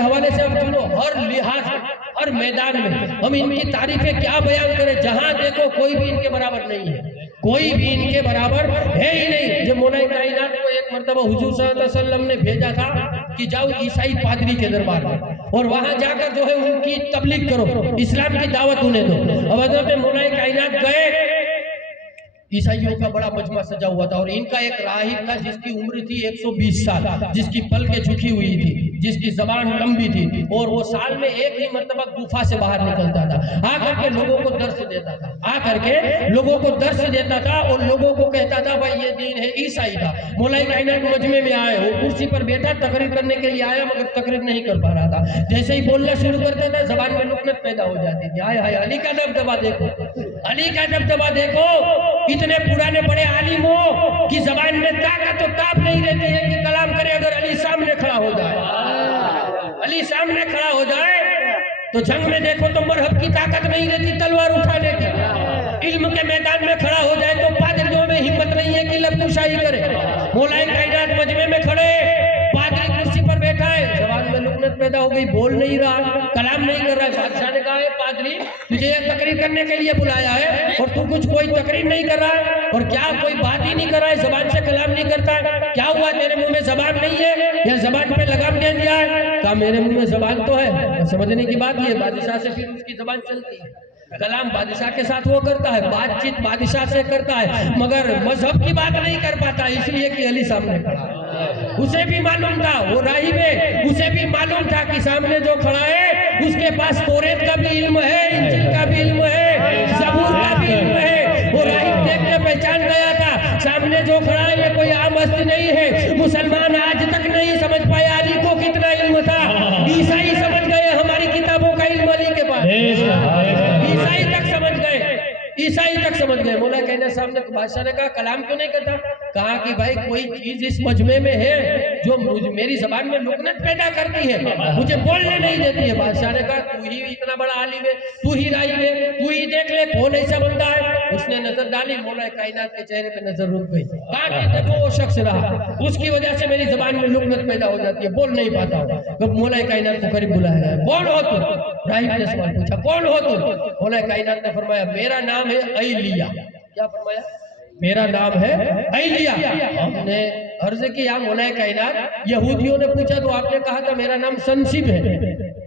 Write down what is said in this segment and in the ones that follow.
کے حوالے سے ہم چلو ہر لحاظ ہر میدان میں ہم ان کی تعریفیں کیا بیان کریں، جہاں دیکھو کوئی بھی ان کے برابر نہیں ہے، کوئی بھی ان کے برابر ہے ہی نہیں۔ جب مولا کائنات کو ایک مرتبہ حضور صلی اللہ علیہ وسلم نے بھیجا تھا کہ جاؤ عیسائی پادری کے دربار میں اور وہاں جا کر جو ہے ان کی تبلیغ کرو، اسلام کی دعوت انہیں دو۔ اب حضرت مولا کائنات گئے، عیسائیوں کا بڑا مجمع سجا ہوا تھا اور ان کا ایک راہب تھا جس کی عمر تھی 120 سال، جس کی پلکیں جھکی ہوئی تھی، جس کی زبان لمبی تھی، اور وہ سال میں ایک ہی مرتبہ گفا سے باہر نکلتا تھا، آ کر کے لوگوں کو درس دیتا تھا، آ کر کے لوگوں کو درس دیتا تھا اور لوگوں کو کہتا تھا بھائی یہ دین ہے عیسائی کا۔ مولا کائنات مجمع میں آئے، وہ کرسی پر بیٹھا، تقریر کرنے کے لیے آیا مگر تقریر نہیں کر پا رہا تھا، جیسے ہی بولنا شروع کرتا تھا زبان میں لکنت پیدا ہو جاتی تھی۔ ہائے ہائے، علی کا دبدبا دیکھو، علی کا دبدبا دیکھو، اتنے پرانے بڑے عالموں کی زبان میں طاقت و تاب نہیں رہتی ہے کہ کلام کرے، اگر علی سامنے کھڑا ہو جائے، علی سامنے کھڑا ہو جائے تو جنگ میں دیکھو تو مرحب کی طاقت نہیں رہتی تلوار اٹھانے کی، علم کے میدان میں کھڑا ہو جائے تو پادریوں میں ہمت نہیں ہے کہ لب کشائی کرے۔ مولا کائنات مجمع میں کھڑے، پادری کرسی پر بیٹھا ہے، زبان میں لکنت پیدا ہو گئی، بول نہیں رہا، کلام نہیں کر رہا ہے۔ بادشاہ نے کہا ہے پادری تجھے یہ تقریر کرنے کے لیے بلایا ہے اور تو کچھ کوئی تقریر نہیں کر رہا ہے، اور کیا کوئی بات ہی نہیں کر رہا ہے، زبان سے کلام نہیں کرتا، کیا ہوا تیرے منہ میں زبان نہیں ہے یا زبان پہ لگام دے دیا ہے؟ کہا میرے منہ میں زبان تو ہے، سمجھنے کی بات یہ بادشاہ سے پھر اس کی زبان چلتی ہے، کلام بادشاہ کے ساتھ وہ کرتا ہے، بات چیت بادشاہ سے کرتا ہے، مگر مذہب کی بات نہیں کر پاتا، اس لیے کہ علی سامنے کھڑا ہے۔ اسے بھی معلوم تھا، وہ راہب ہے، اسے بھی معلوم تھا کہ سامنے جو کھڑا ہے اس کے پاس توریت کا بھی علم ہے، انجیل کا بھی علم ہے، زبور کا بھی علم ہے۔ وہ راہب دیکھ کے پہچان گیا تھا سامنے جو کھڑا ہے یہ کوئی عام ہستی نہیں ہے۔ مسلمان آج تک نہیں سمجھ پایا علی کو کتنا علم تھا، عیسائی سمجھ گئے ہماری کتابوں کا علم علی کے پاس، عیسائی تک سمجھ گئے، عیسائی تک سمجھ گئے۔ مولا کائنات سامنے بادشاہ نے کہا کلام کیوں نہیں کرتا؟ کہا کہ بھائی کوئی چیز اس مجمع میں ہے جو میری زبان میں لکنت پیدا کرتی ہے، مجھے بولنے نہیں دیتی ہے۔ بادشاہ نے کہا تو ہی اتنا بڑا عالم ہے، تو ہی راہب ہے، تو ہی دیکھ لے کون ایسا بندہ ہے۔ اس نے نظر ڈالی، مولا کائنات کے چہرے پہ نظر رک گئی، کہا کہ دیکھو وہ شخص رہا، اس کی وجہ سے میری زبان میں لکنت پیدا ہو جاتی ہے، بول نہیں پاتا ہوں۔ جب مولا کائنات کو قریب بلایا گیا، کون ہو تم؟ راہب نے سوال پوچھا کون ہو تم؟ مولا کائنات نے فرمایا میرا نام ہے ایلیا۔ کیا فرمایا؟ میرا نام ہے ایلیا۔ ہم نے عرض کیا مولا کائنات یہودیوں نے پوچھا تو آپ نے کہا تھا میرا نام سنسب ہے،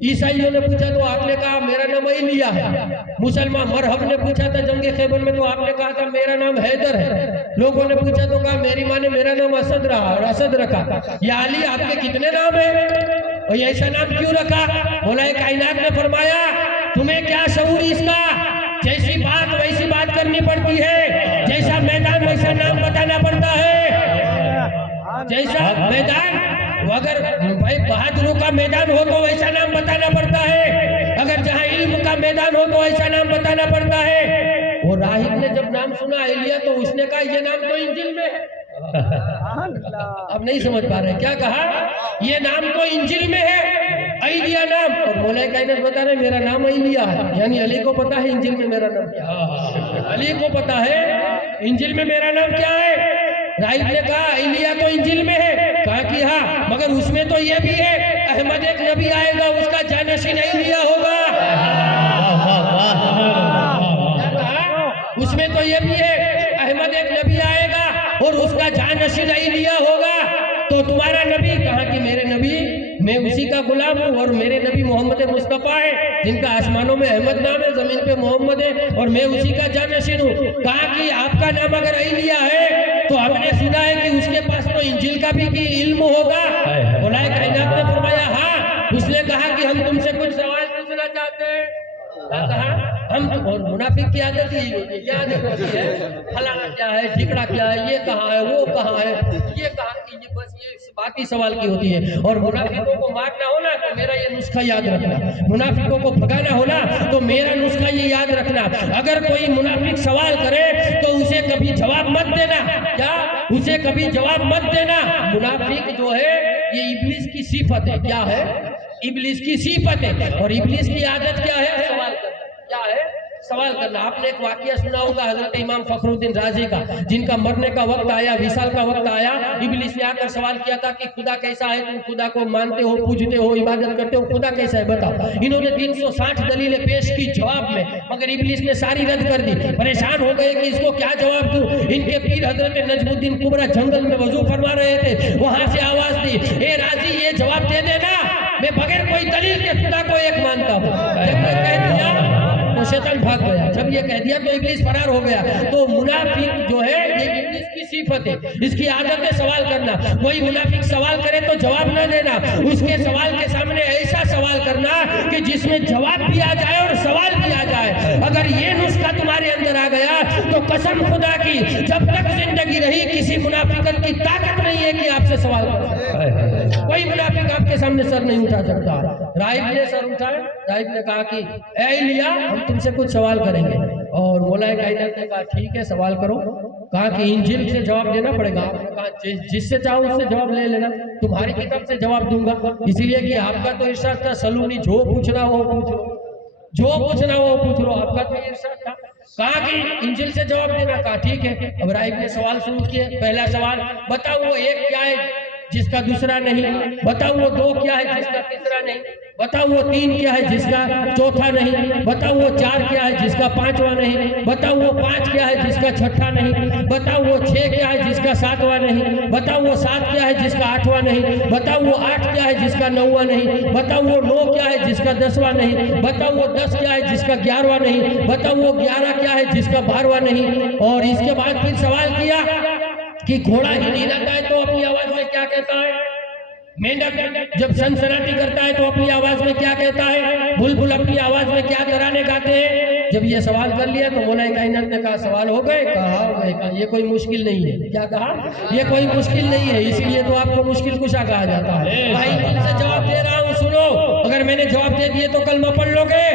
عیسائیوں نے پوچھا تو آپ نے کہا میرا نام ایلیا ہے، مسلمان مرحب نے پوچھا تھا جنگ خیبر میں تو آپ نے کہا تھا میرا نام حیدر ہے، لوگوں نے پوچھا تو کہا میری ماں نے میرا نام اسد رہا اور اسد رکھا۔ یا علی آپ کے کتنے نام ہیں اور یہ ایسا نام کیوں رکھا؟ مولا کائنات نے فرمایا تمہیں کیا شعور اس کا، جیسی بات ویسی بات کرنی پڑتی ہے، جیسا میدان ویسا نام بتانا پڑتا ہے، جیسا میدان اگر بھائی بہادروں کا میدان ہو تو ویسا نام بتانا پڑتا ہے، اگر جہاں علم کا میدان ہو تو ایسا نام بتانا پڑتا ہے۔ وہ راہب نے جب نام سنا ایلیا تو اس نے کہا یہ نام تو انجیل میں ہے۔ اب نہیں سمجھ پا رہے کیا کہا؟ یہ نام تو انجیل میں ہے، ایلیا نام، اور مولا کائنات بتا رہے میرا نام ایلیا ہے، یعنی علی کو پتا ہے انجیل میں میرا نام کیا ہے، علی کو پتا ہے انجیل میں میرا نام کیا ہے۔ راہب نے کہا ایلیا تو انجیل میں ہے، کہا کہ ہاں مگر اس میں تو یہ بھی ہے احمد ایک نبی آئے گا اس کا جانشین ایلیا ہوگا۔ اس میں تو یہ بھی ہے احمد ایک نبی آئے گا اور اس کا جانشین ایلیا ہوگا، تو تمہارا نبی؟ کہا کہ میرے نبی میں اسی کا غلام ہوں اور میرے نبی محمد مصطفیٰ ہے جن کا آسمانوں میں احمد نام ہے زمین پہ محمد ہے اور میں اسی کا جانشین ہوں۔ کہا کہ آپ کا نام اگر ایلیا ہے تو ہم نے سنا ہے کہ اس کے پاس تو انجیل کا بھی علم ہوگا۔ مولا کائنات نے فرمایا ہاں۔ اس نے کہا کہ ہم تم سے کچھ سوال پوچھنا چاہتے ہیں۔ کہا ہم اور منافق کی عادت ہی ہوتی ہے، کیا عادت ہوتی ہے؟ فلانا کیا ہے، ٹھکڑا کیا ہے، یہ کہاں ہے، وہ کہاں ہے، یہ کہاں کی، یہ بس یہ بات ہی سوال کی ہوتی ہے۔ اور منافقوں کو مارنا ہونا تو میرا یہ نسخہ یاد رکھنا، منافقوں کو بھگانا ہونا تو میرا نسخہ یہ یاد رکھنا، اگر کوئی منافق سوال کرے تو اسے کبھی جواب مت دینا۔ کیا؟ اسے کبھی جواب مت دینا۔ منافق جو ہے یہ ابلیس کی صفت ہے۔ کیا ہے؟ ابلیس کی صفت ہے، اور ابلیس کی عادت کیا ہے؟ سوال کرنا۔ کیا ہے؟ سوال کرنا. آپ نے ایک واقعہ سنا ہوگا حضرت امام فخر الدین رازی کا, جن کا مرنے کا وقت آیا, وصال کا وقت آیا, ابلیس نے آ کر سوال کیا تھا کہ خدا کیسا ہے, تم خدا کو مانتے ہو, پوجتے ہو, عبادت کرتے ہو, خدا کیسا ہے بتاؤ. انہوں نے 360 دلیلیں پیش کی جواب میں, مگر ابلیس نے ساری رد کر دی. پریشان ہو گئے کہ اس کو کیا جواب دوں. ان کے پیر حضرت نجم الدین کبرا جنگل میں وضو فرما رہے تھے, وہاں سے آواز دی, اے رازی یہ جواب دے دینا, میں بغیر کوئی دلیل کے خدا کو ایک مانتا ہوں. جب یہ کہہ دیا تو شیطان بھاگ گیا. جب یہ کہہ دیا تو ابلیس فرار ہو گیا. تو منافق جو ہے یہ ابلیس کی صفت ہے, اس کی عادت ہے سوال کرنا. کوئی منافق سوال کرے تو جواب نہ دینا, اس کے سوال کے سامنے ایسا سوال کرنا کہ جس میں جواب بھی آ جائے اور سوال بھی آ جائے. اگر یہ نسخہ تمہارے اندر آ گیا تو قسم خدا کی جب تک زندگی رہی کسی منافقت کی طاقت نہیں ہے کہ آپ سے سوال کرے. کوئی منافق آپ کے سامنے سر نہیں اٹھا سکتا. راہب نے سر اٹھایا, راہب نے کہا کہ اے ایلیا ہم تم سے کچھ سوال کریں گے. اور مولا کائنات نے کہا ٹھیک ہے سوال کرو. کہا کہ انجیل سے جواب دینا پڑے گا. آپ نے کہا جس سے چاہو اس سے جواب لے لینا, تمہاری کتاب سے جواب دوں گا. اس لیے کہ آپ کا تو ارشاد تھا سلونی جو پوچھنا وہ پوچھ لو, جو پوچھنا وہ پوچھ لو, آپ کا تو ارشاد تھا. کہا کہ انجیل سے جواب دینا. کہا ٹھیک ہے. اب راہب نے سوال شروع کیے. پہلا سوال, بتاؤ وہ ایک کیا ہے جس کا دوسرا نہیں, بتاؤ وہ دو کیا ہے جس کا تیسرا نہیں, بتاؤ وہ تین کیا ہے جس کا چوتھا نہیں, بتاؤ وہ چار کیا ہے جس کا پانچواں نہیں, بتاؤ وہ پانچ کیا ہے جس کا چھٹا نہیں, بتاؤ وہ چھ کیا ہے جس کا ساتواں نہیں, بتاؤ وہ سات کیا ہے جس کا آٹھواں نہیں, بتاؤ وہ آٹھ کیا ہے جس کا نواں نہیں, بتاؤ وہ نو کیا ہے جس کا دسواں نہیں, بتاؤ وہ 10 کیا ہے جس کا 11واں نہیں, بتاؤ وہ 11 کیا ہے جس کا 12واں نہیں. اور اس کے بعد پھر سوال کیا کہ گھوڑا ہی نہیں رہتا ہے تو اپنی آواز میں کیا کہتا ہے, مینڈک جب سنسناٹی کرتا ہے تو اپنی آواز میں کیا کہتا ہے, بلبل اپنی آواز میں کیا ترانے گاتے ہیں. جب یہ سوال کر لیا تو مولا کائنات نے کہا سوال ہو گئے. کہا ہو گئے. کہا یہ کوئی مشکل نہیں ہے. کیا کہا, یہ کوئی مشکل نہیں ہے, اس لیے تو آپ کو مشکل کشا کہا جاتا ہے. بھائی تم سے جواب دے رہا ہوں سنو, اگر میں نے جواب دے دیے تو کلمہ پڑھ لو گے.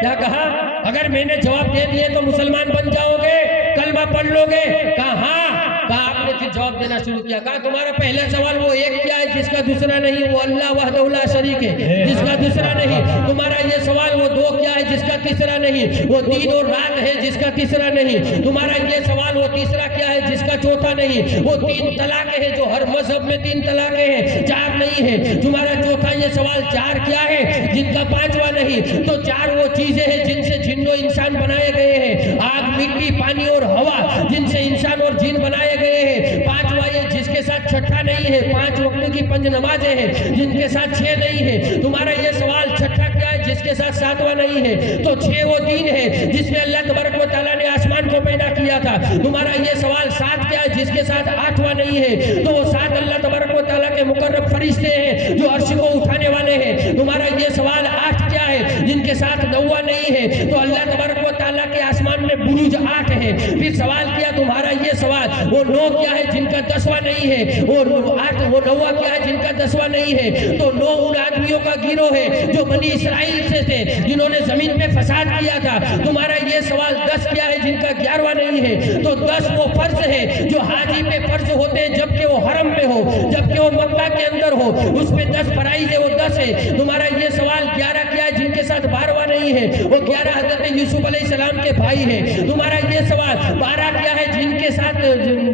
کیا کہا, اگر میں نے جواب دے دیے تو مسلمان بن جاؤ گے, کلمہ پڑھ لو گے. کہا ہاں. کہا آپ نے پھر جواب دینا شروع کیا. کہا تمہارا پہلا سوال وہ ایک کیا ہے جس کا دوسرا نہیں, وہ اللہ وحدہ لا شریک ہے جس کا دوسرا نہیں. تمہارا یہ سوال وہ دو کیا ہے جس کا تیسرا نہیں, وہ دن اور رات ہے جس کا تیسرا نہیں. تمہارا یہ سوال وہ تیسرا کیا ہے جس کا چوتھا نہیں, وہ 3 طلاق ہے جو ہر مذہب میں 3 طلاقیں ہیں, 4 نہیں ہے. تمہارا چوتھا یہ سوال 4 کیا ہے جن کا 5واں نہیں. تو 4 وہ چیزیں ہیں جن سے جن و انسان بنائے گئے ہیں, آگ مٹی پانی اور ہوا جن سے انسان اور جن بنائے گئے ہیں. 5واں یہ جس کے ساتھ چھٹا نہیں ہے, 5 وقت کی 5 نمازیں ہیں جن کے ساتھ 6 نہیں ہے. تمہارا یہ سوال چھٹا کیا ہے جس کے ساتھ 7واں نہیں ہے. تو 6 وہ دین ہے جس میں اللہ تبارک و تعالیٰ نے آسمان کو پیدا کیا تھا. تمہارا یہ سوال 7 کیا ہے جس کے ساتھ 8واں نہیں ہے. تو وہ 7 اللہ تبارک و تعالیٰ کے مقرب فرشتے ہیں جو عرش کو اٹھانے والے ہیں. تمہارا یہ سوال 8 کیا ہے جن کے ساتھ 9واں نہیں ہے. تو اللہ تبارک و تعالیٰ کے آسمان میں بروج 8 ہے. پھر سوال کیا تمہارا یہ سوال وہ 9 کیا ہے جن کا 10واں نہیں ہے, وہ 8 وہ 9واں کیا ہے جن کا 10واں نہیں ہے. تو 9 ان آدمیوں کا گروہ ہے جو بنی اسرائیل سے تھے جنہوں نے زمین پہ فساد کیا تھا. تمہارا یہ سوال 10 کیا ہے جن کا 11واں نہیں ہے. تو 10 وہ فرض ہے جو حاجی پہ فرض ہوتے ہیں جبکہ وہ حرم پہ ہو, جبکہ وہ مکہ کے اندر ہو, اس پہ 10 فرائض ہے, وہ 10 ہے. تمہارا یہ سوال 11 کیا ہے جن کے ساتھ 12واں نہیں ہے, وہ 11 حضرت یوسف علیہ السلام کے بھائی ہیں. تمہارا یہ سوال 12 کیا ہے جن کے ساتھ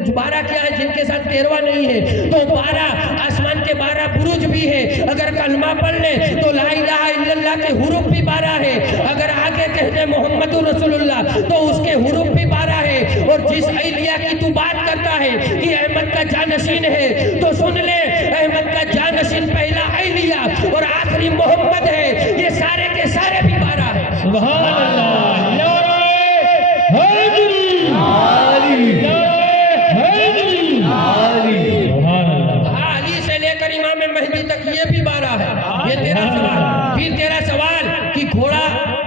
12 کیا ہے جن کے ساتھ 13واں نہیں ہے. تو 12 آسمان کے 12 بروج بھی ہے. اگر کلمہ پڑھ لے تو لا الہ الا اللہ کے حروف بھی 12 ہے. اگر آگے کہتے محمد رسول اللہ تو اس کے حروف بھی 12 ہے. اور جس ایلیا کی تو بات کرتا ہے کہ احمد کا جانشین ہے, تو سن لے احمد کا جانشین پہلا ایلیا اور آخری محمد ہے. یہ سارے کے سارے بھی 12 ہے. سبحان اللہ. علی سے لے کر امام مہدی تک یہ بھی 12 ہے. یہ تیرا سوال. پھر تیرا سوال کہ گھوڑا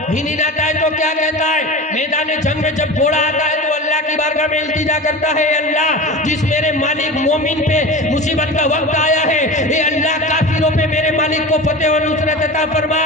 ہی نہیں آتا ہے تو کیا کہتا ہے. میدان جنگ میں جب گھوڑا آتا ہے تو اللہ کی بارگاہ میں التجا کرتا ہے, اللہ جس میرے مالک مومن پہ مصیبت کا وقت آیا ہے, اے اللہ کافروں پہ میرے مالک کو فتح و نصرت عطا فرما.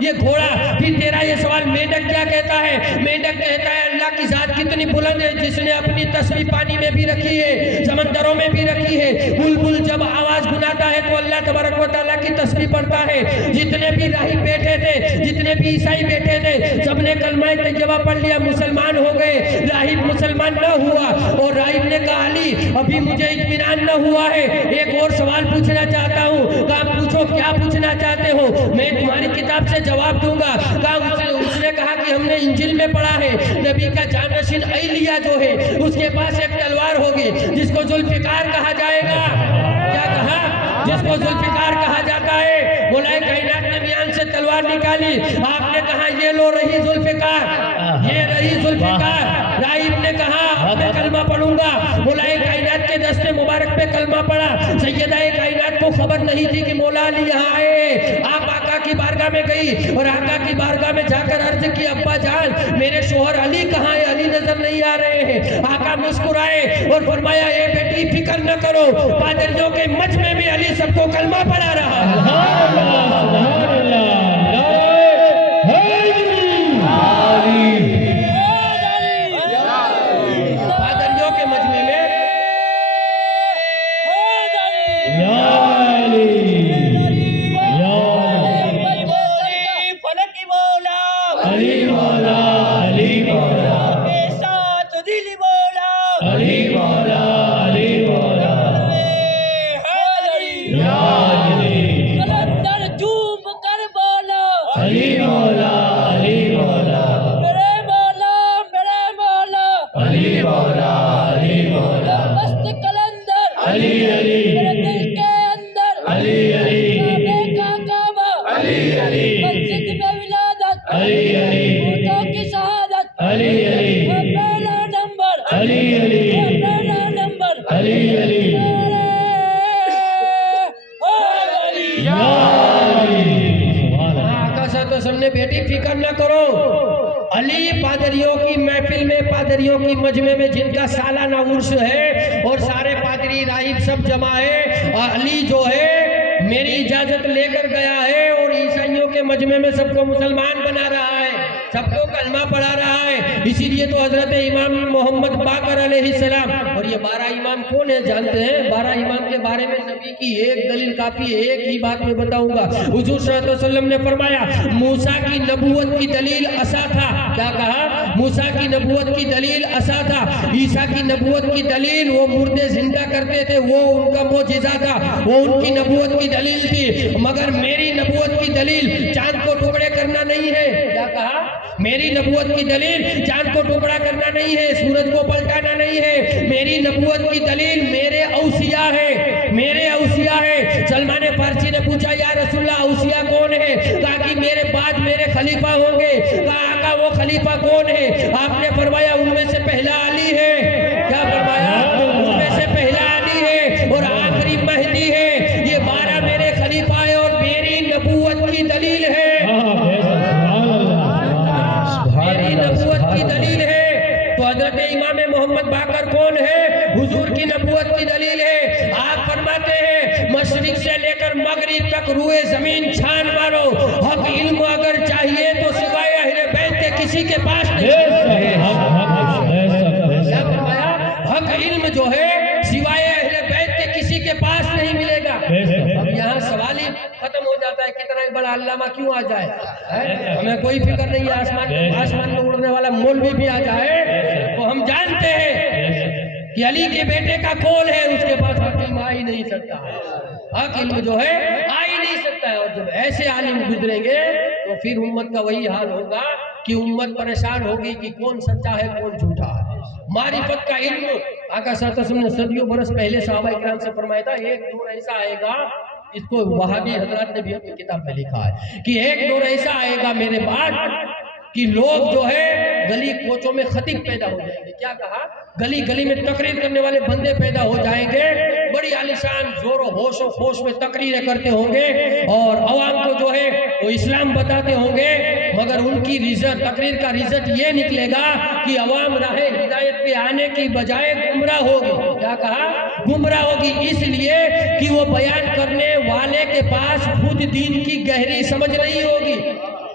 یہ گھوڑا. پھر تیرا یہ سوال میڈک کیا کہتا ہے. میڈک کہتا ہے اللہ کی ذات کتنی بلند ہے جس نے اپنی تسبیح پانی میں بھی رکھی ہے, سمندروں میں بھی رکھی ہے. بلبل جب آواز گناتا ہے تو اللہ تبارک و تعالیٰ کی تسبیح پڑھتا ہے. جتنے بھی راہی بیٹھے تھے, جتنے بھی عیسائی بیٹھے تھے, سب نے کلمہ طیبہ پڑھ لیا مسلمان ہو گئے، راہب مسلمان نہ ہوا، اور راہب نے کہا علی ابھی مجھے اطمینان نہ ہوا ہے، ایک اور سوال پوچھنا چاہتا ہوں۔ کہا پوچھو کیا پوچھنا چاہتے ہو، میں تمہاری کتاب سے جواب دوں گا۔ کہا اس نے کہا کہ ہم نے انجیل میں پڑھا ہے نبی کا جانشین ایلیا جو ہے اس کے پاس ایک تلوار ہوگی جس کو ذوالفقار کہا جائے گا۔ کیا کہا؟ جس کو ذوالفقار کہا جاتا ہے۔ مولا کائنات نے میان سے تلوار نکالی، آپ نے کہا یہ لو رہی ذوالفقار، یہ رہی ذوالفقار۔ راہب نے کہا میں کلمہ پڑھوں گا، مولا کائنات کے دست مبارک پہ کلمہ پڑھا۔ سیدہ کائنات کو خبر نہیں تھی کہ مولا علی یہاں آئے۔ آپ آقا کی بارگاہ میں گئی اور آقا کی بارگاہ میں جا کر عرض کی ابا جان میرے شوہر علی کہاں ہے، علی نظر نہیں آ رہے ہیں۔ آقا مسکرائے اور فرمایا اے بیٹی فکر نہ کرو، پادریوں کے مجمع میں علی سب کو کلمہ پڑھا رہا ہے۔ سبحان اللہ، پادریوں کے مجمع میں علی مولا، علی مولا، علی مولا، علی مولا، یا علی، کلندر جھوم کر بولا علی مولا، علی مولا، میرے مولا، میرے مولا، علی مولا، علی مولا، مست کلندر علی علی، میرے دل کے اندر علی علی، کعبے کا کعبہ، علی علی، مسجد میں ولادت، علی علی، اونٹوں کی شہادت، علی علی، پہلا نمبر، علی علی، پہلا نمبر، علی علی، یا علی، سبحان اللہ۔ آقا صاحب تو نے بیٹی فکر نہ کرو، علی پادریوں کی محفل میں، پادریوں کی مجمع میں جن کا سالانہ عرس ہے اور سارے پادری راہب سب جمع ہے، علی جو ہے میری اجازت لے کر گیا ہے اور عیسائیوں کے مجمع میں سب کو مسلمان بنا رہا ہے، سب کو کلمہ پڑھا رہا ہے۔ اسی لیے تو حضرت امام محمد باقر علیہ السلام، اور یہ 12 امام کون ہیں جانتے ہیں؟ 12 امام کے بارے میں نبی کی ایک دلیل کافی ہے، ایک ہی بات میں بتاؤں گا۔ حضور صلی اللہ علیہ وسلم نے فرمایا موسیٰ کی نبوت کی دلیل عصا تھا۔ کیا کہا؟ موسیٰ کی نبوت کی دلیل عصا تھا۔ عیسیٰ کی نبوت کی دلیل وہ مردے زندہ کرتے تھے، وہ ان کا معجزہ تھا، وہ ان کی نبوت کی دلیل تھی۔ مگر میری نبوت کی دلیل چاند کو ٹکڑے کرنا نہیں ہے۔ کیا کہا؟ میری نبوت کی دلیل چاند کو ٹکڑا کرنا نہیں ہے، سورج کو پلٹانا نہیں ہے۔ میری نبوت کی دلیل میرے اوصیاء ہے، میرے اوصیاء ہے۔ سلمان فارسی نے پوچھا یا رسول اللہ اوصیاء کون ہے؟ کہا کہ میرے بعد میرے خلیفہ ہوں گے۔ کہا آقا وہ خلیفہ کون ہے؟ آپ نے فرمایا ان میں سے پہلا علی ہے۔ کیا فرمایا؟ ان میں سے پہلا علی ہے اور آخری مہدی ہے۔ یہ 12 میرے خلیفہ ہیں اور میری نبوت کی دلیل ہے، میری نبوت کی دلیل ہے۔ تو حضرت امام محمد باقر کون ہے؟ حضور کی نبوت کی دلیل ہے۔ آپ فرماتے ہیں مشرق سے لے کر مغرب تک روئے زمین چھان مارو، حق علم اگر چاہیے تو سوائے اہل بیت کے کسی کے پاس نہیں۔ کیا فرمایا؟ حق علم جو ہے سوائے اہل بیت کے کسی کے پاس نہیں ملے گا۔ اب یہاں سوال ہی ختم ہو جاتا ہے کتنا ہی بڑا علامہ کیوں آ جائے، ہمیں کوئی فکر نہیں ہے، آسمان میں اڑنے والا مولوی بھی آ جائے تو ہم جانتے ہیں کہ علی کے بیٹے کا کون ہے، اس کے پاس حق علم آ ہی نہیں سکتا، حق علم جو ہے آ ہی نہیں سکتا ہے۔ اور جب ایسے عالم گزریں گے تو پھر امت کا وہی حال ہوگا کہ امت پریشان ہوگی کہ کون سچا ہے کون جھوٹا ہے۔ معرفت کا علم آقا صلی اللہ علیہ وسلم نے صدیوں برس پہلے صحابہ کرام سے فرمایا تھا ایک دور ایسا آئے گا، اس کو وہابی حضرات نے بھی اپنی کتاب میں لکھا ہے کہ ایک دور ایسا آئے گا میرے بعد کہ لوگ جو ہے گلی کوچوں میں خطیب پیدا ہو جائیں گے۔ کیا کہا؟ گلی گلی میں تقریر کرنے والے بندے پیدا ہو جائیں گے، بڑی عالیشان زور و ہوش و خوش میں تقریریں کرتے ہوں گے اور عوام کو جو ہے وہ اسلام بتاتے ہوں گے، مگر ان کی تقریر کا رزلٹ یہ نکلے گا کہ عوام راہ ہدایت پہ آنے کی بجائے گمراہ ہوگی۔ کیا کہا؟ گمراہ ہوگی، اس لیے کہ وہ بیان کرنے والے کے پاس خود دین کی گہری سمجھ نہیں ہوگی۔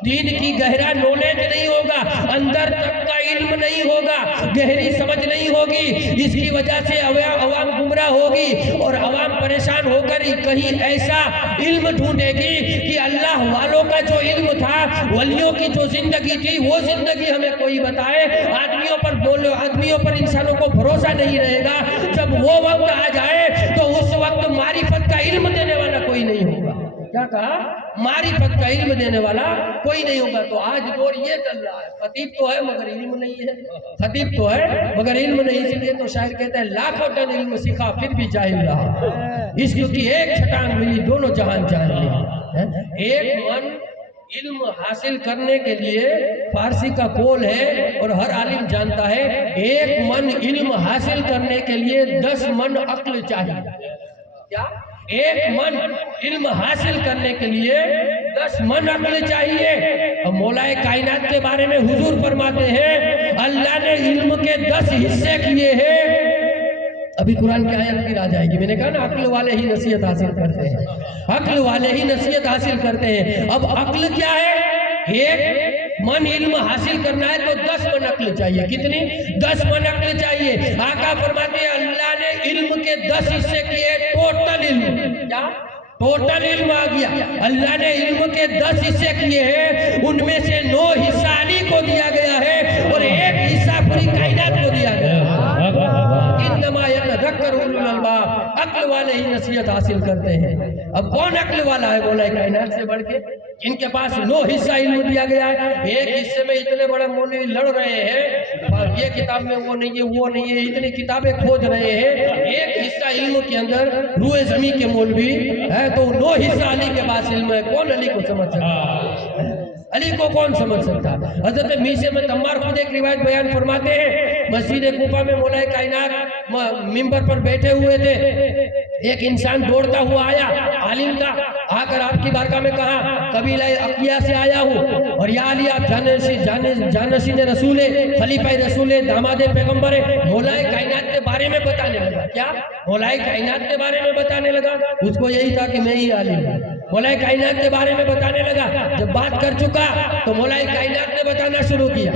دین کی گہرا نالج نہیں ہوگا، اندر تک کا علم نہیں ہوگا، گہری سمجھ نہیں ہوگی، اس کی وجہ سے عوام گمراہ ہوگی اور عوام پریشان ہو کر کہیں ایسا علم ڈھونڈے گی کہ اللہ والوں کا جو علم تھا، ولیوں کی جو زندگی تھی، وہ زندگی ہمیں کوئی بتائے۔ آدمیوں پر انسانوں کو بھروسہ نہیں رہے گا۔ جب وہ وقت آ جائے تو اس وقت معرفت کا علم دینے والا کوئی نہیں ہوگا۔ کیا کہا؟ معرفت کا علم دینے والا کوئی نہیں ہوگا۔ تو آج دور یہ چل رہا ہے، خطیب تو ہے مگر علم نہیں ہے، خطیب تو ہے مگر علم نہیں، اس لیے تو شاعر کہتا ہے لاکھوں ٹن علم سیکھا پھر بھی جاہل رہا، عشق کی ایک چھٹان ملی دونوں جہان جان لی۔ ایک من علم حاصل کرنے کے لیے فارسی کا قول ہے اور ہر عالم جانتا ہے، ایک من علم حاصل کرنے کے لیے 10 من عقل چاہیے۔ کیا؟ ایک من علم حاصل کرنے کے لیے 10 من عقل چاہیے۔ اب مولا کائنات کے بارے میں حضور فرماتے ہیں اللہ نے علم کے 10 حصے کیے ہیں۔ ابھی قرآن کی آیت پھر آ جائے گی، میں نے کہا نا عقل والے ہی نصیحت حاصل کرتے ہیں، عقل والے ہی نصیحت حاصل کرتے ہیں۔ اب عقل کیا ہے؟ ایک من علم حاصل کرنا ہے تو 10 من عقل چاہیے۔ کتنی؟ 10 من عقل چاہیے۔ آقا فرماتے ہیں اللہ نے علم کے 10 حصے کیے، ٹوٹل علم۔ کیا؟ ٹوٹل علم آ گیا۔ اللہ نے علم کے 10 حصے کیے ہیں، ان میں سے 9 حصہ علی کو دیا گیا ہے اور 1 حصہ پوری کائنات کو دیا گیا ہے۔ انما یتذکر اولو الالباب، عقل والے ہی نصیحت حاصل کرتے ہیں۔ اب کون عقل والا ہے مولا کائنات سے بڑھ کے؟ جن کے پاس 9 حصہ علم دیا گیا ہے، 1 حصے میں اتنے بڑے مولوی لڑ رہے ہیں، یہ کتاب میں وہ نہیں ہے، وہ نہیں ہے، اتنی کتابیں کھوج رہے ہیں، 1 حصہ علم کے اندر روئے زمین کے مولوی ہے، تو 9 حصہ علی کے پاس علم ہے۔ کون علی کو سمجھ سکتا؟ علی کو کون سمجھ سکتا؟ حضرت میسے میں تمار خود ایک روایت بیان فرماتے ہیں، مسجد کوفہ میں مولا کائنات منبر پر بیٹھے ہوئے تھے، ایک انسان دوڑتا ہوا آیا، عالم تھا، آ کر آپ کی بارگاہ میں کہا قبیلہ عقیہ سے آیا ہوں اور یا علی آپ جانشین رسول خلیفہ رسول داماد پیغمبر مولا کائنات کے بارے میں بتانے لگا۔ کیا؟ مولا کائنات کے بارے میں بتانے لگا۔ اس کو یہی تھا کہ میں ہی عالم ہوں۔ مولا کائنات کے بارے میں بتانے لگا، جب بات کر چکا تو مولا کائنات نے بتانا شروع کیا۔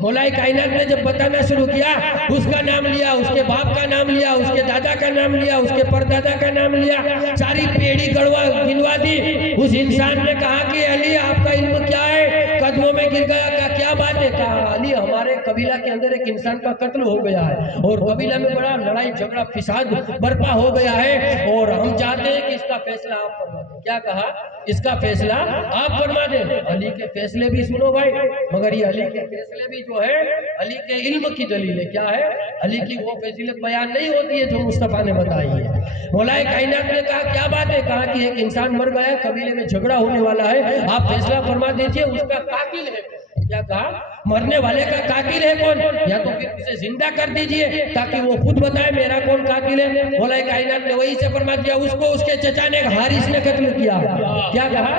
مولا کائنات نے جب بتانا شروع کیا، اس کا نام لیا، اس کے باپ کا نام لیا، اس کے دادا کا نام لیا، اس کے پردادا کا نام لیا، ساری پیڑھی گنوا دی۔ اس انسان نے کہا کہ علی آپ کا علم کیا ہے؟ قدموں میں گر گیا، کہا کیا بات ہے؟ کہا علی ہمارے قبیلہ کے اندر ایک انسان کا قتل ہو گیا ہے اور قبیلہ میں بڑا لڑائی جھگڑا فساد برپا ہو گیا ہے اور ہم چاہتے ہیں کہ اس کا فیصلہ آپ فرما دیں۔ کیا کہا؟ اس کا فیصلہ آپ فرما دیں۔ علی کے فیصلے بھی سنو بھائی، مگر یہ علی کے فیصلے بھی جو ہے علی کے علم کی دلیل ہے۔ کیا ہے؟ علی کی وہ فضیلت بیان نہیں ہوتی ہے جو مصطفیٰ نے بتائی ہے۔ مولا کائنات نے کہا کیا بات ہے؟ کہا کہ ایک انسان مر گیا، قبیلے میں جھگڑا ہونے والا ہے، آپ فیصلہ فرما دیجئے اس کا قاتل ہے۔ کیا کہا؟ مرنے والے کا قاتل ہے کون؟ یا تو پھر اسے زندہ کر دیجئے تاکہ وہ خود بتائے میرا کون قاتل ہے۔ مولا کائنات نے وہی سے فرما دیا، اس کو اس کے چچا نے حارث نے قتل کیا۔ کیا کہا؟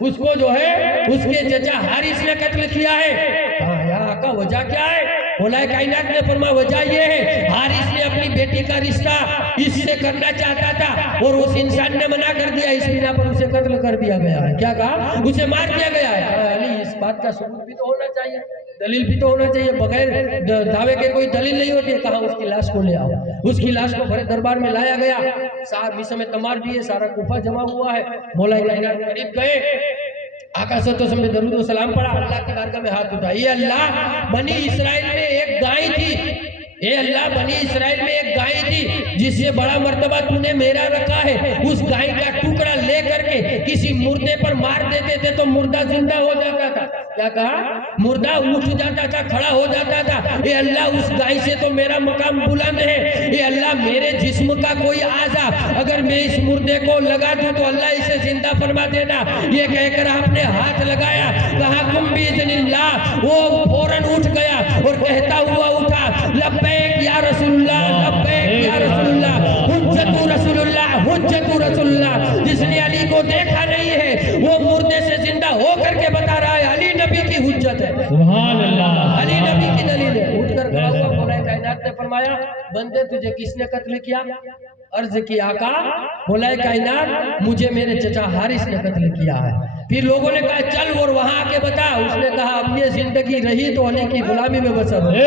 اس کو جو ہے اس کے چچا حارث نے قتل کیا ہے۔ کہا یا آقا وجہ کیا ہے؟ مولا کائنات نے فرمایا وجہ یہ ہے حارث نے اپنی بیٹی کا رشتہ اس سے کرنا چاہتا تھا اور اس انسان نے منع کر دیا، اس بنا پر اسے قتل کر دیا گیا ہے۔ کیا کہا؟ اسے مار دیا گیا ہے۔ کہا علی اس بات کا ثبوت بھی تو ہونا چاہیے، دلیل بھی تو ہونا چاہیے، بغیر دعوے کے کوئی دلیل نہیں ہوتی ہے۔ کہا اس کی لاش کو لے آؤ۔ اس کی لاش کو بڑے دربار میں لایا گیا، میسے میں تمار بھی ہے، سارا کوفہ جمع ہوا ہے۔ مولا کائنات قریب گئے، آقا صلی اللہ علیہ وسلم نے درود و سلام پڑھا، اللہ کی بارگاہ میں ہاتھ اٹھائے، اے اللہ بنی اسرائیل میں ایک گائے تھی، اے اللہ بنی اسرائیل میں ایک گائے تھی جس سے بڑا مرتبہ تو نے میرا رکھا ہے، اس گائے کا ٹکڑا لے کر کے کسی مردے پر مار دیتے تھے تو مردہ زندہ ہو جاتا تھا۔ کیا کہا؟ مردہ اٹھ جاتا تھا، کھڑا ہو جاتا تھا۔ اے اللہ اس گائے سے تو میرا مقام بلند ہے، اے اللہ میرے جسم کا کوئی اعضا اگر میں اس مردے کو لگا دوں تو اللہ اسے زندہ فرما دینا۔ یہ کہہ کر آپ نے ہاتھ لگایا، کہا کم باذن اللہ، وہ فوراً اٹھ گیا اور کہتا ہوا اٹھا لبیک یا رسول اللہ، لبیک یا رسول اللہ، حجت رسول اللہ، حجت رسول اللہ۔ جس نے علی کو دیکھا نہیں ہے وہ مردے سے زندہ ہو کر کے بتا رہا ہے علی نبی کی حجت ہے، سبحان اللہ، علی نبی کی دلیل ہے۔ اٹھ کر کھڑا ہوا، مولا کائنات نے فرمایا بندے تجھے کس نے قتل کیا؟ عرض کی آقا مولا کائنات مجھے میرے چچا حارث نے قتل کیا ہے۔ پھر لوگوں نے کہا چل اور وہاں آ کے بتا. اس نے کہا اب یہ زندگی رہی تو علی کی غلامی میں بسر ہوگی.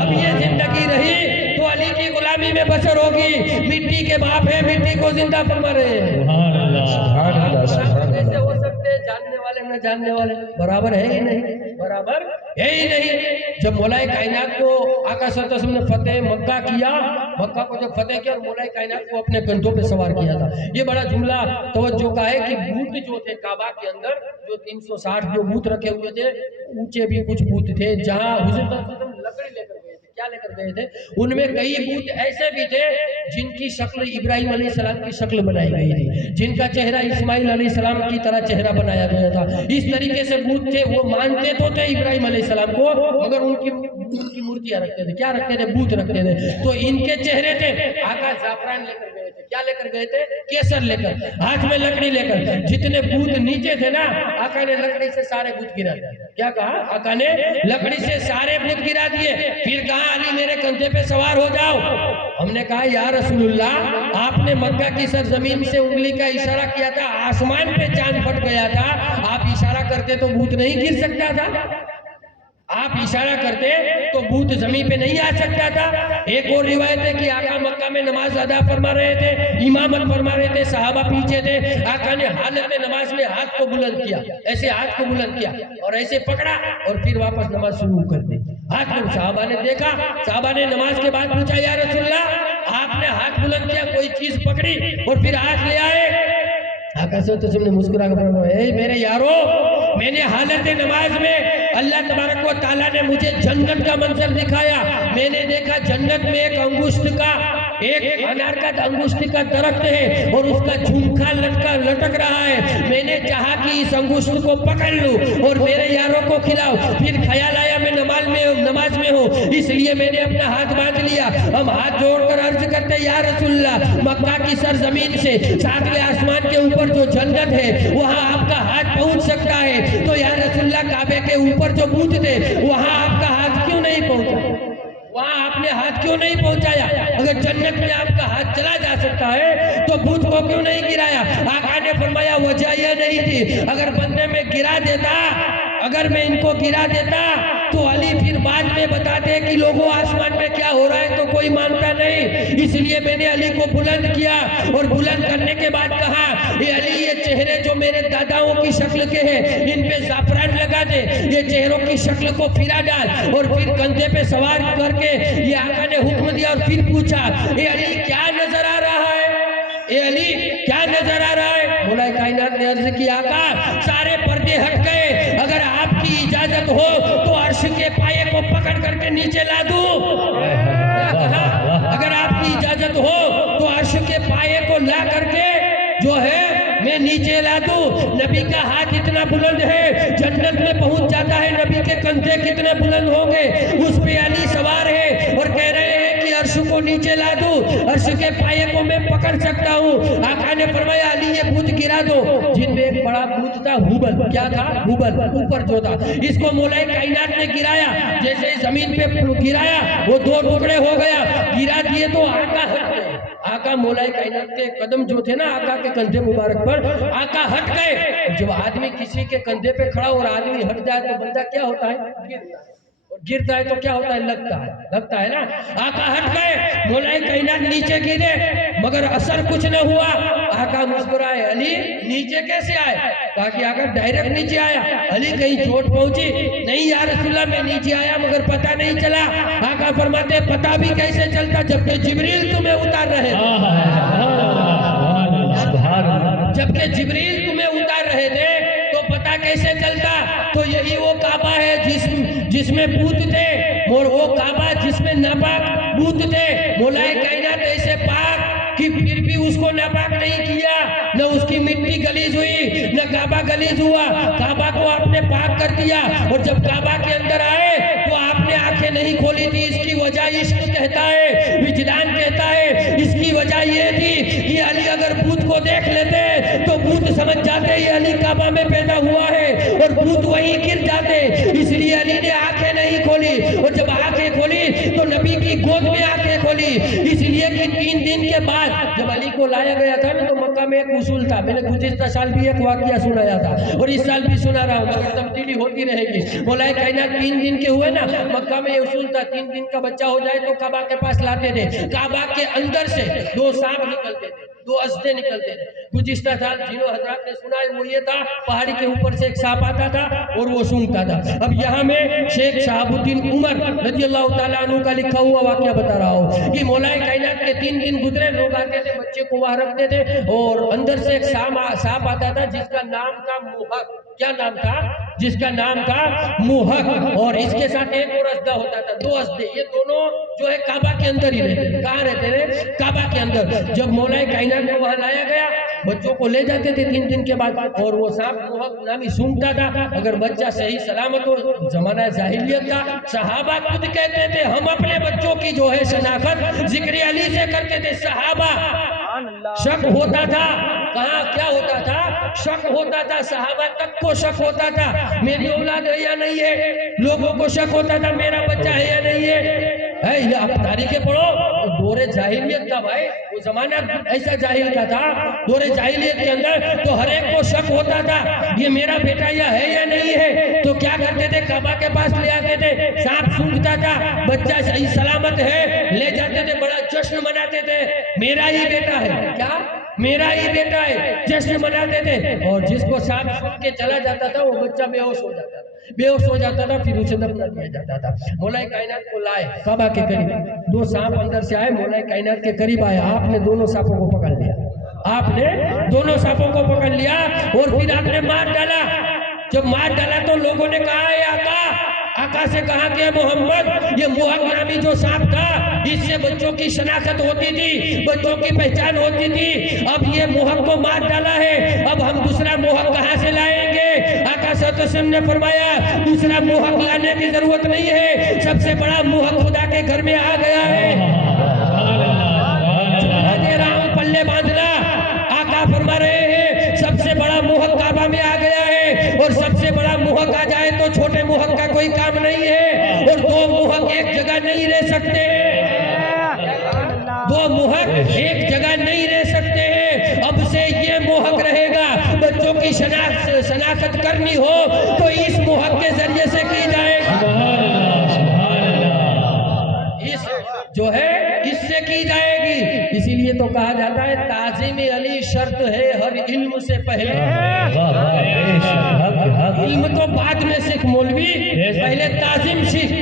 اب یہ زندگی رہی تو علی کی غلامی میں بسر ہوگی. مٹی کے باپ ہیں, مٹی کو زندہ فرما رہے ہیں. سبحان اللہ. سبحان اللہ. کیسے ہو سکتے ہیں جاننے والے نہ جاننے والے برابر ہے ہی نہیں, برابر ہے ہی نہیں. جب مولا کائنات کو آقا صلی اللہ علیہ وسلم نے فتح مکہ کیا, مکہ کو جب فتح کیا اور مولا کائنات کو اپنے کندھوں پہ سوار کیا تھا. یہ بڑا جملہ توجہ کا ہے کہ بت جو تھے کعبہ کے اندر, جو 360 جو بت رکھے ہوئے تھے, اونچے بھی کچھ بت تھے جہاں حضور صلی اللہ علیہ وسلم لکڑی لے کر گئے تھے. کیا لے کر گئے تھے؟ ان میں کئی بت ایسے بھی تھے جن کی شکل ابراہیم علیہ السلام کی شکل بنائی گئی تھی, جن کا چہرہ اسماعیل علیہ السلام کی طرح چہرہ بنایا گیا تھا. اس طریقے سے بت تھے. وہ مانتے تو تھے ابراہیم علیہ السلام کو, مگر ان کی مورتیاں رکھتے تھے. کیا رکھتے تھے؟ بت رکھتے تھے. تو ان کے چہرے تھے. آقا زعفران لے کر گئے تھے. کیا لے کر گئے تھے؟ کیسر لے کر, ہاتھ میں لکڑی لے کر. جتنے بت نیچے تھے نا, آقا نے لکڑی سے سارے بت گرا دیے. کیا کہا آقا نے؟ لکڑی سے سارے بت گرا دیے. پھر کہا علی میرے کندھے پہ سوار ہو جاؤ. ہم نے کہا یا رسول اللہ, آپ نے مکہ کی سرزمین سے انگلی کا اشارہ کیا تھا, آسمان پہ چاند پھٹ گیا تھا, آپ اشارہ کرتے تو بت نہیں گر سکتا تھا؟ آپ اشارہ کرتے تو بت زمین پہ نہیں آ سکتا تھا؟ ایک اور روایت ہے کہ آقا مکہ میں نماز ادا فرما رہے تھے, امامت فرما رہے تھے, صحابہ پیچھے تھے. آقا نے حالت نماز میں ہاتھ کو بلند کیا, ایسے ہاتھ کو بلند کیا اور ایسے پکڑا اور پھر واپس نماز شروع کر دی. ہاتھ کو صحابہ نے دیکھا, صحابہ نے نماز کے بعد پوچھا یا رسول اللہ آپ نے ہاتھ بلند کیا, کوئی چیز پکڑی اور پھر ہاتھ لے آئے؟ آقا صلی اللہ علیہ وسلم نے مسکرا کر فرمایا اے میرے یارو, میں نے حالت نماز میں اللہ تبارک و تعالیٰ نے مجھے جنت کا منظر دکھایا. میں نے دیکھا جنت میں ایک انگشت کا, ایک انار کا انگشت کا درخت ہے اور اس کا جھومکا لٹک رہا ہے. میں نے چاہا کہ اس انگشت کو پکڑ لوں اور میرے یاروں کو کھلاؤ. پھر خیال آیا میں نماز میں ہوں, اس لیے میں نے اپنا ہاتھ باندھ لیا. ہم ہاتھ جوڑ کر عرض کرتے یا رسول اللہ, مکہ کی سرزمین سے ساتویں آسمان کے اوپر جو جنت ہے وہاں آپ کا ہاتھ پہنچ سکتا ہے, تو یا رسول اللہ کعبے کے اوپر جو بت تھے وہاں آپ کا ہاتھ کیوں نہیں پہنچا؟ وہاں آپ نے ہاتھ کیوں نہیں پہنچایا؟ اگر جنت میں آپ کا ہاتھ چلا جا سکتا ہے تو بت کو کیوں نہیں گرایا؟ آقا نے فرمایا وجہ یہ نہیں تھی, اگر بندے میں گرا دیتا, اگر میں ان کو گرا دیتا تو علی پھر بعد میں بتاتے کہ لوگوں آسمان میں کیا ہو رہا ہے تو کوئی مانتا نہیں. اس لیے میں نے علی کو بلند کیا اور بلند کرنے کے بعد کہا اے علی یہ چہرے جو میرے داداؤں کی شکل کے ہیں ان پہ زعفران لگا دے, یہ چہروں کی شکل کو پھرا ڈال اور پھر کندھے پہ سوار کر کے یہ آقا نے حکم دیا اور پھر پوچھا اے علی کیا نظر آ رہا ہے؟ اے علی کیا نظر آ رہا ہے؟ مولا کائنات نے عرض کیا آقا سارے پردے ہٹ گئے, اگر آپ کی اجازت ہو تو عرش کے پائے کو پکڑ کر کے نیچے لا دوں. اگر آپ کی اجازت ہو تو عرش کے پائے کو لا کر کے جو ہے میں نیچے لا دوں. نبی کا ہاتھ اتنا بلند ہے, جنت میں پہنچ جاتا ہے, نبی کے کندھے کتنے بلند ہوں گے. اس پہ علی سوار ہے اور کہہ رہے ہیں کہ عرش کو نیچے لا دوں, عرش کے پائے کو میں پکڑ سکتا ہوں. آقا نے فرمایا علی یہ بت گرا دو. جن میں ایک بڑا بت تھا ہوبل, کیا تھا؟ ہوبل, اوپر جو تھا, اس کو مولا کائنات نے گرایا. جیسے زمین پہ گرایا وہ دو ٹکڑے ہو گیا, گرا دیے تو آقا ہٹ گئے. آقا مولا کائنات کے قدم جو تھے نا آقا کے کندھے مبارک پر, آقا ہٹ گئے. جب آدمی کسی کے کندھے پہ کھڑا اور آدمی ہٹ جائے تو بندہ کیا ہوتا ہے؟ گرتا ہے. تو کیا ہوتا ہے؟ لگتا ہے نا. آقا ہٹ گئے, مولا کائنات نیچے گرے مگر اثر کچھ نہ ہوا. آقا مسکرائے علی نیچے کیسے آئے؟ کہا کہ آقا ڈائریکٹ نیچے آیا. علی کہیں چوٹ پہنچی؟ نہیں یا رسول اللہ میں نیچے آیا مگر پتہ نہیں چلا. آقا فرماتے پتہ بھی کیسے چلتا جبکہ جبریل تمہیں اتار رہے تھے, جبکہ جبریل تمہیں اتار رہے تھے تو پتہ کیسے چلتا؟ تو یہی وہ کعبہ ہے جس میں بت تھے, اور وہ کعبہ جس میں ناپاک بت تھے. مولا کائنات ایسے پاک کہ پھر بھی اس کو ناپاک نہیں کیا, نہ اس کی مٹی گلیز ہوئی نہ کعبہ گلیز ہوا. کعبہ کو آپ نے پاک کر دیا, اور جب کعبہ کے اندر آئے تو آپ نے آنکھیں نہیں کھولی تھی. اس کی وجہ عشق کہتا ہے, وجدان کہتا ہے. اس کی وجہ یہ تھی کہ علی اگر بت کو دیکھ لیتے تو بت سمجھ جاتے یہ علی کعبہ میں پیدا ہوا ہے اور بت وہیں گر جاتے. اس لیے علی نے آنکھیں نہیں کھولی, اور جب آنکھیں کھولی تو نبی کی گود میں آنکھیں کھولی. اس لیے کہ 3 دن کے بعد جب علی کو لایا گیا تھا نا تو مکہ میں ایک اصول تھا، میں نے گزشتہ سال بھی ایک واقعہ سنایا تھا اور اس سال بھی سنا رہا ہوں، مگر تبدیلی ہوتی رہے گی۔ مولا کائنات 3 دن کے ہوئے نا، مکہ میں یہ اصول تھا 3 دن کا بچہ ہو جائے تو کعبہ کے پاس لاتے تھے، کعبہ کے اندر سے 2 سانپ نکلتے تھے، 2 اسدے نکلتے تھے۔ گزشتہ سال جنہوں حضرات نے سنا ہے وہ یہ تھا، پہاڑی کے اوپر سے ایک سانپ آتا تھا اور وہ سونگتا تھا۔ اب یہاں میں شیخ شہاب الدین عمر رضی اللہ تعالیٰ عنہ کا لکھا ہوا واقعہ بتا رہا ہوں کہ مولا کائنات کے 3 دن گزرے، لوگ آتے تھے بچے کو وہاں رکھتے تھے اور اندر سے ایک سانپ آتا تھا جس کا نام تھا موہک۔ کیا نام تھا؟ جس کا نام تھا موہک، اور اس کے ساتھ ایک اور اسدہ ہوتا تھا، 2 اسدے، یہ دونوں جو ہے کعبہ کے اندر ہی رہتے تھے۔ کہاں رہتے تھے؟ کعبہ کے اندر۔ جب مولا کائنات کو وہاں لایا گیا، بچوں کو لے جاتے تھے 3 دن کے بعد، اور وہ سانپ موہک نامی سونگتا تھا۔ اگر بچہ صحیح سلامت ہو، زمانہ جاہلیت تھا، صحابہ خود کہتے تھے ہم اپنے بچوں کی جو ہے شناخت ذکر علی سے کرتے تھے۔ صحابہ شک ہوتا تھا، کہاں کیا ہوتا تھا؟ شک ہوتا تھا، صحابہ تک کو شک ہوتا تھا میری اولاد ہے یا نہیں ہے، لوگوں کو شک ہوتا تھا میرا بچہ ہے یا نہیں ہے۔ یہ آپ تاریخیں پڑھو، دور جاہلیت تھا بھائی، وہ زمانہ ایسا جاہل کا تھا، دور جاہلیت کے اندر تو ہر ایک کو شک ہوتا تھا یہ میرا بیٹا ہے یا نہیں ہے۔ تو کیا کرتے تھے؟ کعبہ کے پاس لے آتے تھے، سانپ سونگتا تھا، بچہ صحیح سلامت ہے، لے جاتے تھے، بڑا جشن مناتے تھے، میرا ہی بیٹا ہے، کیا میرا ہی بیٹا ہے، جشن مناتے تھے۔ اور جس کو سانپ سونگ کے چلا جاتا تھا وہ بچہ بے ہوش ہو جاتا تھا، بے ہوش ہو جاتا تھا، پھر اسے دفنا دیا جاتا تھا۔ مولا کائنات کو لائے کعبہ کے قریب، 2 سانپ اندر سے آئے، مولا کائنات کے قریب آیا، آپ نے دونوں سانپوں کو پکڑ لیا، آپ نے دونوں سانپوں کو پکڑ لیا اور پھر آپ نے مار ڈالا۔ جب مار ڈالا تو لوگوں نے کہا ہے آقا سے کہا کہ محمد یہ موہک نامی جو سانپ تھا اس سے بچوں کی شناخت ہوتی تھی، بچوں کی پہچان ہوتی تھی، اب یہ موہک کو مار ڈالا ہے، اب ہم دوسرا موہک کہاں سے لائیں گے؟ آقا صلی اللہ علیہ وسلم نے فرمایا دوسرا موہک لانے کی ضرورت نہیں ہے، سب سے بڑا موہک خدا کے گھر میں آ گیا ہے، دے رہا ہوں پلے باندھنا۔ آقا فرما رہے ہیں سب سے بڑا موہک کعبہ میں آ گیا ہے، اور سب سے بڑا موہک آ جائے تو چھوٹے موہک کا کوئی کام نہیں ہے، اور 2 موہک ایک جگہ نہیں رہ سکتے، 2 موہک ایک جگہ نہیں رہ سکتے ہیں۔ اب سے یہ موہک رہے گا، بچوں کی شناخت کرنی ہو تو اس موہک کے ذریعے سے کی جائے گی، اس جو ہے اس سے کی جائے گی۔ اسی لیے تو کہا جاتا ہے تعظیم علی شرط ہے ہر علم سے پہلے، علم تو بعد میں سیکھ مولوی، پہلے تعظیم سیکھ،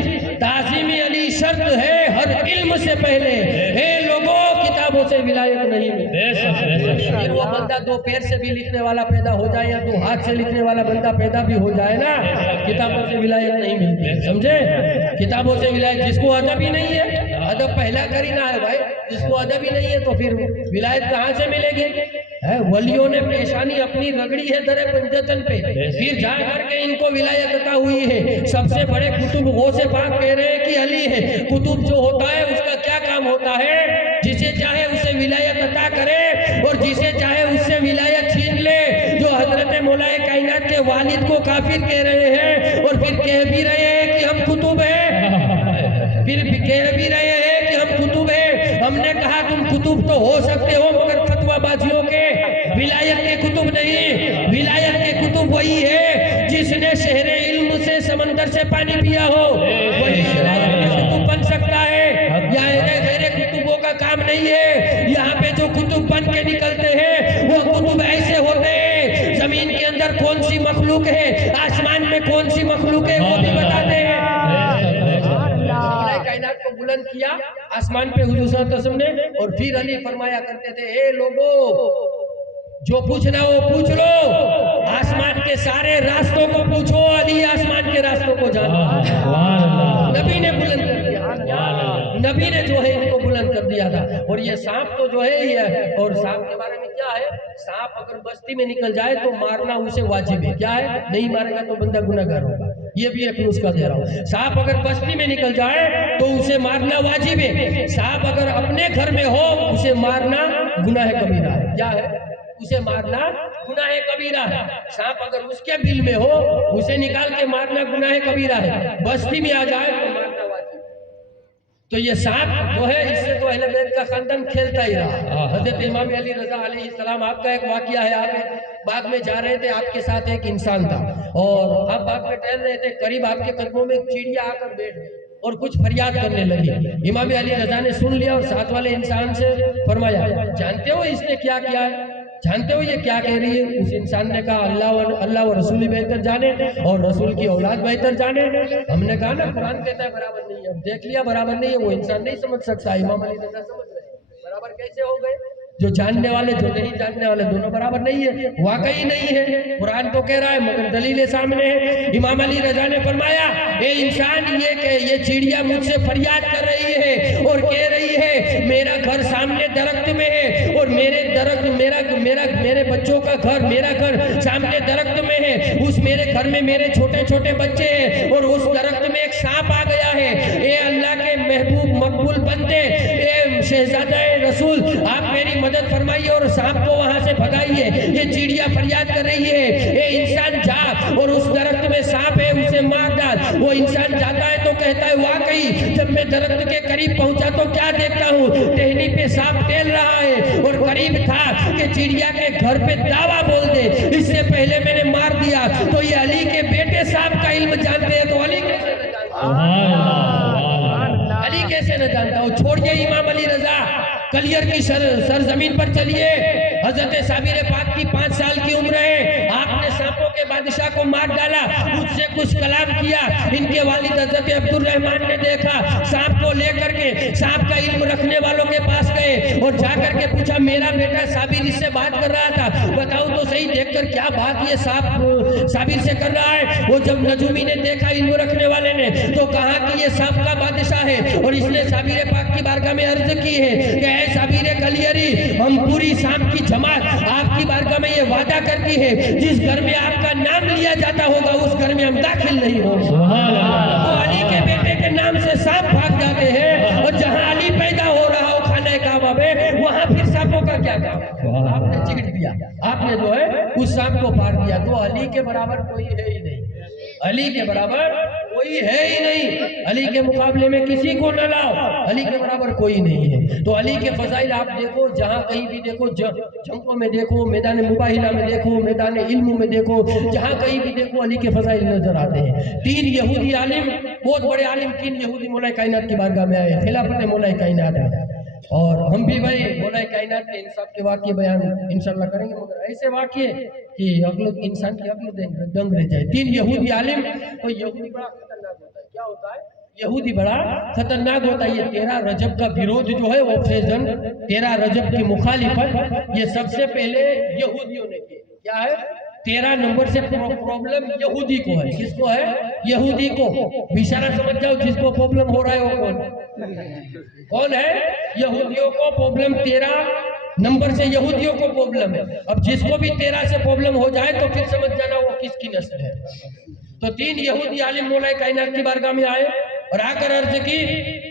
تعظیم علی شرط ہے ہر علم سے پہلے۔ اے لوگوں کتابوں سے ولایت نہیں ملتی، پھر وہ بندہ 2 پیر سے بھی لکھنے والا پیدا ہو جائے یا 2 ہاتھ سے لکھنے والا بندہ پیدا بھی ہو جائے نا، کتابوں سے ولایت نہیں ملتی، سمجھے؟ کتابوں سے ولایت، جس کو ادب ہی نہیں ہے، ادب پہلا کرینہ ہے بھائی، جس کو ادب ہی نہیں ہے تو پھر ولایت کہاں سے ملے گی؟ ولیوں نے پیشانی اپنی رگڑی ہے در پنجتن پہ، پھر جا کر کے ان کو ولایت عطا ہوئی ہے۔ سب سے بڑے کتب غوث پاک کہہ رہے ہیں کہ علی ہے۔ کتب جو ہوتا ہے اس کا کیا کام ہوتا ہے؟ جسے چاہے اسے ولایت عطا کرے اور جسے چاہے اس سے ولایت چھین لے۔ جو حضرت مولا کائنات کے والد کو کافر کہہ رہے ہیں اور پھر کہہ بھی رہے ہیں کہ ہم کتب ہیں، پھر کہہ بھی رہے ہیں کہ ہم کتب ہیں۔ ہم نے کہا تم کتب تو ہو سکتے ہو مگر فتویٰ بازیوں کے، ولایت کے کتب نہیں۔ ولایت کے کتب وہی ہے جس نے شہر علم سے سمندر سے پانی پیا ہو، وہی ولایت کے کتب بن سکتا ہے۔ یہاں غیر کتبوں کا کام نہیں ہے، یہاں پہ جو کتب بن کے نکلتے ہیں وہ کتب ایسے ہوتے ہیں، زمین کے اندر کون سی مخلوق ہے، آسمان میں کون سی مخلوق ہے وہ بھی بتاتے ہیں۔ کائنات کو بلند کیا آسمان پہ حضور صلی اللہ علیہ وسلم نے، اور پھر علی فرمایا کرتے تھے اے لوگوں جو پوچھنا ہو پوچھ لو، آسمان کے سارے راستوں کو پوچھو، علی آسمان کے راستوں کو جانتا۔ نبی نے بلند کر دیا، نبی نے جو ہے ان کو بلند کر دیا تھا۔ اور یہ سانپ تو جو ہے یہ، اور سانپ کے بارے میں کیا ہے، سانپ اگر بستی میں نکل جائے تو مارنا اسے واجب ہے، کیا ہے، نہیں مارے گا تو بندہ گناہگار ہوگا، یہ بھی ایک نسخہ دے رہا ہوں۔ سانپ اگر بستی میں نکل جائے تو اسے مارنا واجب ہے، سانپ اگر اپنے گھر میں ہو اسے مارنا گناہ کبیرہ ہے، کیا ہے، اسے مارنا گناہ کبیرہ ہے۔ سانپ اگر اس کے بل میں ہو اسے نکال کے مارنا گناہ کبیرہ ہے، بستی میں آ جائے تو مارنا واجب ہے۔ تو یہ سانپ جو ہے اس سے تو اہل بیت کا خاندان کھیلتا ہی رہا. حضرت امام علی رضا علیہ السلام، آپ کا ایک واقعہ ہے، آپ باغ میں جا رہے تھے، آپ کے ساتھ ایک انسان تھا اور آپ باغ میں ٹہل رہے تھے، قریب آپ کے قدموں میں ایک چڑیا آ کر بیٹھ گئی اور کچھ فریاد کرنے لگی. امام علی رضا نے سن لیا اور ساتھ والے انسان سے فرمایا، جانتے ہو اس نے کیا کیا ہے؟ جانتے ہو یہ کیا کہہ رہی ہے؟ اس انسان نے کہا، اللہ و رسول بہتر جانے اور رسول کی اولاد بہتر جانے. ہم نے کہا نا قرآن کہتا ہے برابر نہیں ہے. اب دیکھ لیا برابر نہیں ہے، وہ انسان نہیں سمجھ سکتا. امام علی رضا سمجھ رہے ہیں برابر کیسے ہو گئے؟ جو جاننے والے جو نہیں جاننے والے دونوں برابر نہیں ہے. واقعی نہیں ہے، قرآن تو کہہ رہا ہے مگر دلیل سامنے ہے. امام علی رضا نے فرمایا، اے انسان، یہ چڑیا مجھ سے فریاد کر رہی ہے اور کہہ رہی ہے میرا گھر سامنے درخت میں ہے اور میرے درخت میرے بچوں کا گھر، میرا گھر سامنے درخت میں ہے. اس میرے گھر میں میرے چھوٹے چھوٹے بچے ہیں اور اس درخت میں ایک سانپ آ گیا ہے. اے اللہ کے محبوب مقبول بندے، اے شہزادہ رسول، آپ میری مدد فرمائیے اور سانپ کو وہاں سے بھگائیے. یہ چڑیا فریاد کر رہی ہے. اے انسان، جا اور اس درخت میں سانپ ہے اسے مار ڈال. وہ انسان جاتا ہے تو کہتا ہے، واقعی جب میں درخت کے قریب پہنچا تو کیا دیکھتا ہوں، ٹہنی پہ سانپ ٹہل رہا ہے اور قریب تھا کہ چڑیا کے گھر پہ دعویٰ بول دے، اس سے پہلے میں نے مار دیا. تو یہ علی کے بیٹے سانپ کا علم جانتے ہیں تو علی کیسے نہ جانتا؟ علی کیسے نہ جانتا ہو؟ چھوڑیے امام علی رضا، کلیئر کی سرزمین پر چلیے. حضرت صابر پاک کی 5 سال کی عمر ہے، آپ نے سانپوں کے بادشاہ کو مار ڈالا، مجھ سے کچھ کلام کیا. ان کے والد حضرت عبد الرحمن نے دیکھا، سانپ کو لے کر کے سانپ کا علم رکھنے والوں کے پاس گئے اور جا کر کے پوچھا، میرا بیٹا صابر اس سے بات کر رہا تھا، بتاؤ تو صحیح دیکھ کر کیا بات یہ سانپ صابر سے کر رہا ہے. وہ جب نجومی نے دیکھا، علم رکھنے والے نے، تو کہا کہ یہ سانپ کا بادشاہ ہے اور اس نے صابر پاک کی بارگاہ میں عرض کی ہے کہ اے صابر کلیری، ہم پوری سانپ کی جماعت آپ کی بارگاہ میں یہ وعدہ کرتی ہے، جس گھر میں آپ کا نام لیا جاتا ہوگا اس گھر میں ہم داخل نہیں ہوں. تو علی کے بیٹے کے نام سے سانپ بھاگ جاتے ہیں اور جہاں علی پیدا ہو رہا ہو خانہ کعبہ میں، وہاں پھر سانپوں کا کیا کام؟ آپ نے چکٹ دیا، آپ نے جو ہے اس سانپ کو پار دیا. تو علی کے برابر کوئی ہے ہی نہیں، علی کے برابر کوئی ہے ہی نہیں. علی کے مقابلے میں کسی کو نہ لاؤ، علی کے برابر کوئی نہیں ہے. تو علی کے فضائل آپ دیکھو، جہاں کہیں بھی دیکھو، جنگوں میں دیکھو، میدان مباہلہ میں دیکھو، میدان علم میں دیکھو، جہاں کہیں بھی دیکھو علی کے فضائل نظر آتے ہیں. 3 یہودی عالم، بہت بڑے عالم، 3 یہودی مولا کائنات کی بارگاہ میں آئے، خلافت مولا کائنات ہے. اور ہم بھی بھائی مولا کائنات کے انصاف کے واقعے بیان انشاءاللہ کریں گے، مگر ایسے واقعے کہ انسان کی عقل دنگ رہ جائے. 3 یہودی عالم. اور یہودی بڑا خطرناک ہوتا ہے. کیا ہوتا ہے؟ یہودی بڑا خطرناک ہوتا ہے. یہ 13 رجب کا ویرودھ جو ہے، وہ فیضن 13 رجب کی مخالفت یہ سب سے پہلے یہودیوں نے کی. کیا ہے؟ 13 نمبر سے پرابلم یہودی کو ہے. کس کو ہے؟ یہودی کو. اشارہ سمجھ جاؤ، جس کو پرابلم ہو رہا ہے وہ کون ہے؟ یہودیوں کو پرابلم 13 نمبر سے یہودیوں کو پرابلم ہے. اب جس کو بھی 13 سے پرابلم ہو جائے تو پھر سمجھ جانا وہ کس کی نسل ہے. تو 3 یہودی عالم مولا کائنات کی بارگاہ میں آئے اور آ کر عرض کی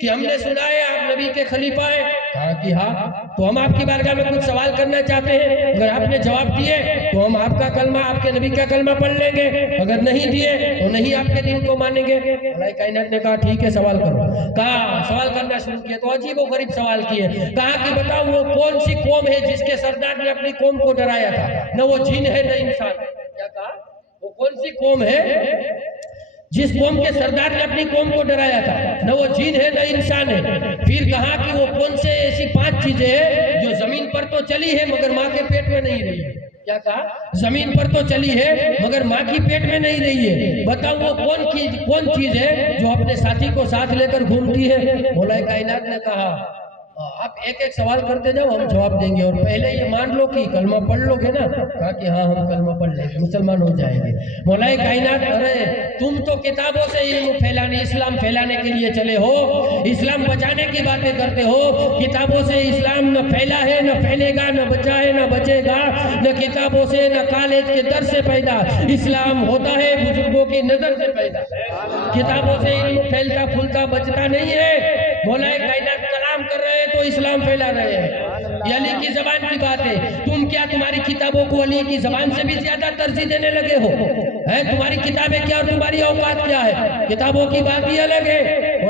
کہ ہم نے سنا ہے آپ نبی کے خلیفہ ہیں. کہا کہ ہاں، تو ہم آپ کی بارگاہ میں کچھ سوال کرنا چاہتے ہیں. اگر آپ نے جواب دیے تو ہم آپ کا کلمہ، آپ کے نبی کا کلمہ پڑھ لیں گے، اگر نہیں دیے تو نہیں آپ کے دین کو مانیں گے. مولا کائنات نے کہا ٹھیک ہے، سوال کرو. کہا سوال کرنا شروع کیا تو عجیب و غریب سوال کیے. کہا کہ بتاؤ وہ کون سی قوم ہے جس کے سردار نے اپنی قوم کو ڈرایا تھا؟ نہ وہ جن ہے نہ انسان. کیا کہا؟ وہ کون سی قوم ہے جس قوم کے سردار نے اپنی قوم کو ڈرایا تھا؟ نہ وہ جن ہے نہ انسان ہے. پھر کہا کہ وہ کون سے ایسی 5 چیزیں ہیں جو زمین پر تو چلی ہے مگر ماں کے پیٹ میں نہیں رہی ہے. کیا کہا؟ زمین پر تو چلی ہے مگر ماں کی پیٹ میں نہیں رہی ہے. بتاؤ وہ کون چیز ہے جو اپنے ساتھی کو ساتھ لے کر گھومتی ہے؟ مولا کائنات نے کہا آپ ایک ایک سوال کرتے جاؤ، ہم جواب دیں گے، اور پہلے یہ مان لو کہ کلمہ پڑھ لو گے نا. کہا کہ ہاں ہم کلمہ پڑھ لیں گے، مسلمان ہو جائیں گے. مولا کائنات، ارے تم تو کتابوں سے علم پھیلانے، اسلام پھیلانے کے لیے چلے ہو، اسلام بچانے کی باتیں کرتے ہو. کتابوں سے اسلام نہ پھیلا ہے، نہ پھیلے گا، نہ بچا ہے، نہ بچے گا. نہ کتابوں سے، نہ کالج کے در سے پیدا اسلام ہوتا ہے، بزرگوں کی نظر سے پیدا. کتابوں سے علم پھیلتا پھولتا بچتا نہیں ہے. مولا کائنات کلام کر رہے ہیں تو اسلام پھیلا رہے ہیں. یہ علی کی زبان کی بات ہے. تم کیا تمہاری کتابوں کو علی کی زبان سے بھی زیادہ ترجیح دینے لگے ہو؟ تمہاری کتابیں کیا اور تمہاری اوقات کیا ہے؟ کتابوں کی بات ہی الگ ہے.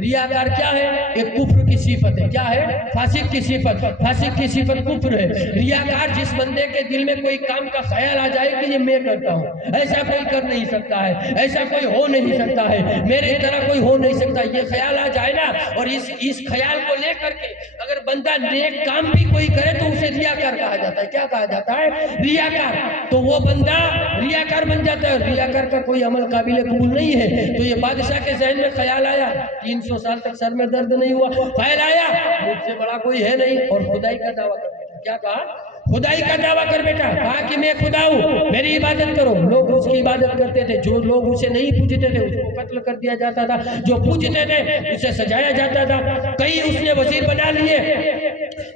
ریاکار کیا ہے؟ ایک کفر کی صفت ہے. کیا ہے؟ فاسق کی صفت. فاسق کی صفت کفر ہے. ریاکار جس بندے کے دل میں کوئی کام کا خیال آ جائے کہ یہ میں کرتا ہوں, ایسا کوئی کر نہیں سکتا ہے, ایسا کوئی ہو نہیں سکتا ہے, میرے طرح کوئی ہو نہیں سکتا, یہ خیال آ جائے نا, اور اس خیال کو لے کر کے اگر بندہ نیک کام بھی کوئی کرے تو اسے ریاکار کہا جاتا ہے. کیا کہا جاتا ہے؟ ریاکار. تو وہ بندہ ریاکار بن جاتا ہے. ریاکار کا کوئی عمل قابل قبول نہیں ہے. تو یہ بادشاہ کے ذہن میں خیال آیا, 300 سال تک سر میں درد نہیں ہوا, خیال آیا مجھ سے بڑا کوئی ہے نہیں, اور خدائی کا دعویٰ کر بیٹھا. کیا کہا؟ خدائی کا دعویٰ کر بیٹھا. کہا کہ میں خدا ہوں, میری عبادت کرو. لوگ اس کی عبادت کرتے تھے. جو لوگ اسے نہیں پوجتے تھے اس کو قتل کر دیا جاتا تھا, جو پوجتے تھے اسے سجایا جاتا تھا. کئی اس نے وزیر بنا لیے,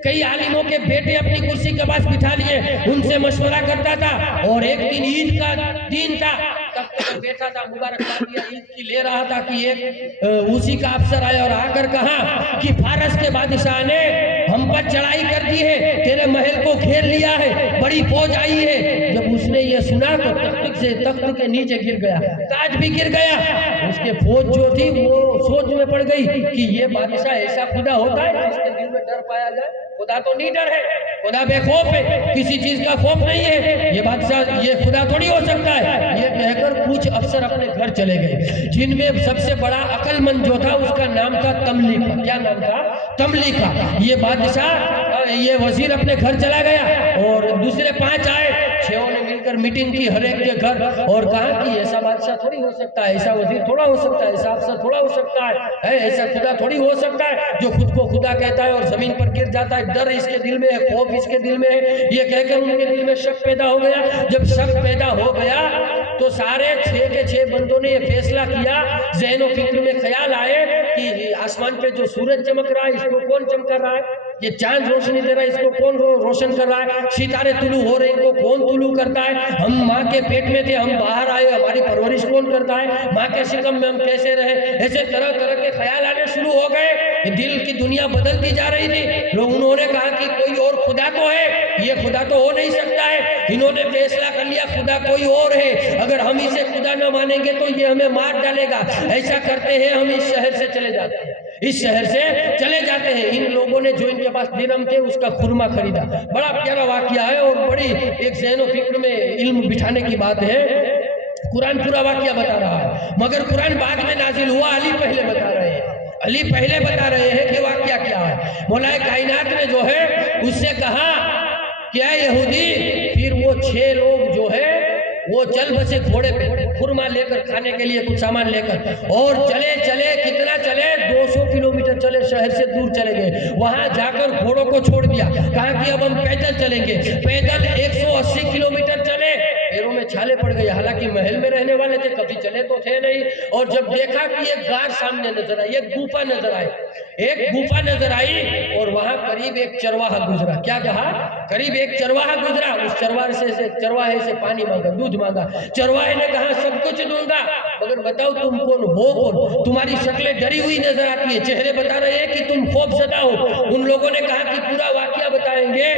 کئی عالموں کے بیٹے اپنی کرسی کے پاس بٹھا لیے, ان سے مشورہ کرتا تھا. اور ایک دن عید کا دن تھا, تخت پر بیٹھا تھا, مبارکبادیاں عید کی لے رہا تھا کہ ایک اسی کا افسر آیا اور آ کر کہا کہ فارس کے بادشاہ نے ہم پر چڑھائی کر دی ہے, تیرے محل کو گھیر لیا ہے, بڑی فوج آئی ہے. جب اس نے یہ سنا تو تخت کے نیچے گر گیا, تاج بھی گر گیا. اس کے فوج جو تھی وہ سوچ میں پڑ گئی کہ یہ بادشاہ ایسا خدا ہوتا ہے جس کے دل میں ڈر پایا جائے؟ خدا تو نہیں ڈر ہے, خدا بے خوف ہے, کسی چیز کا خوف نہیں ہے. یہ بادشاہ یہ خدا تھوڑی ہو سکتا ہے. یہ کہہ کر کچھ افسر اپنے گھر چلے گئے, جن میں سب سے بڑا عقل مند جو تھا اس کا نام تھا تملیکا. کیا نام تھا؟ تملیکا. یہ بادشاہ یہ وزیر اپنے گھر چلا گیا, اور دوسرے 5 آئے. 6 نے مل کر میٹنگ کی ہر ایک کے گھر, اور کہا کہ ایسا بادشاہ تھوڑی ہو سکتا ہے, ایسا وزیر تھوڑا ہو سکتا ہے, ایسا افسر تھوڑا ہو سکتا ہے, ایسا خدا تھوڑی ہو سکتا ہے جو خود کو خدا کہتا ہے اور زمین پر گر جاتا ہے. ڈر اس کے دل میں ہے, خوف اس کے دل میں ہے. یہ کہہ کر ان کے دل میں شک پیدا ہو گیا. جب شک پیدا ہو گیا تو سارے 6 کے 6 بندوں نے یہ فیصلہ کیا, ذہن و فکر میں خیال آئے کہ آسمان پہ جو سورج چمک رہا ہے اس کو کون چمکا رہا ہے, یہ چاند روشنی دے رہا ہے اس کو کون روشن کر رہا ہے, ستارے طلوع ہو رہے ہیں ان کو کون طلوع کرتا ہے, ہم ماں کے پیٹ میں تھے ہم باہر آئے ہماری پرورش کون کرتا ہے, ماں کے شکم میں ہم کیسے رہے. ایسے طرح طرح کے خیال آنے شروع ہو گئے. دل کی دنیا بدلتی جا رہی تھی. انہوں نے کہا کہ کوئی اور خدا تو ہے, یہ خدا تو ہو نہیں سکتا ہے. انہوں نے فیصلہ کر لیا خدا کوئی اور ہے, اگر ہم اسے خدا نہ مانیں گے تو یہ ہمیں مار ڈالے گا. ایسا کرتے ہیں ہم اس شہر سے چلے جاتے ہیں, اس شہر سے چلے جاتے ہیں. ان لوگوں نے جو ان کے پاس درہم تھے اس کا خرما خریدا. بڑا پیارا واقعہ ہے اور بڑی ایک ذہن و فکر میں علم بٹھانے کی بات ہے. قرآن پورا واقعہ بتا رہا ہے مگر قرآن بعد میں نازل ہوا, علی پہلے بتا رہے ہیں. علی پہلے بتا رہے ہیں کہ واقعہ کیا ہے. مولا کائنات نے جو ہے اس سے کہا کہ اے یہودی, پھر وہ 6 لوگ جو ہے وہ چل بسے گھوڑے پہ خرما لے کر کھانے کے لیے کچھ سامان لے کر, اور چلے کتنا چلے 200 کلومیٹر چلے, شہر سے دور چلے گئے. وہاں جا کر گھوڑوں کو چھوڑ دیا, کہا کہ اب ہم پیدل چلیں گے. پیدل 180 کلومیٹر چلے, پیروں میں چھالے پڑ گئے. حالانکہ محل میں رہنے والے تھے, کبھی چلے تو تھے نہیں. اور جب دیکھا کہ ایک غار سامنے نظر آئی, ایک گوفا نظر آئی, اور وہاں قریب ایک چرواہا گزرا. کیا کہا؟ قریب ایک چرواہا گزرا. اس چرواہے سے پانی مانگا, دودھ مانگا. چرواہے نے کہا سب کچھ دوں گا مگر بتاؤ تم کون ہو کون, تمہاری شکلیں ڈری ہوئی نظر آتی ہیں, چہرے بتا رہے ہیں کہ تم خوف زدہ ہو. ان لوگوں نے کہا کہ پورا واقعہ بتائیں گے,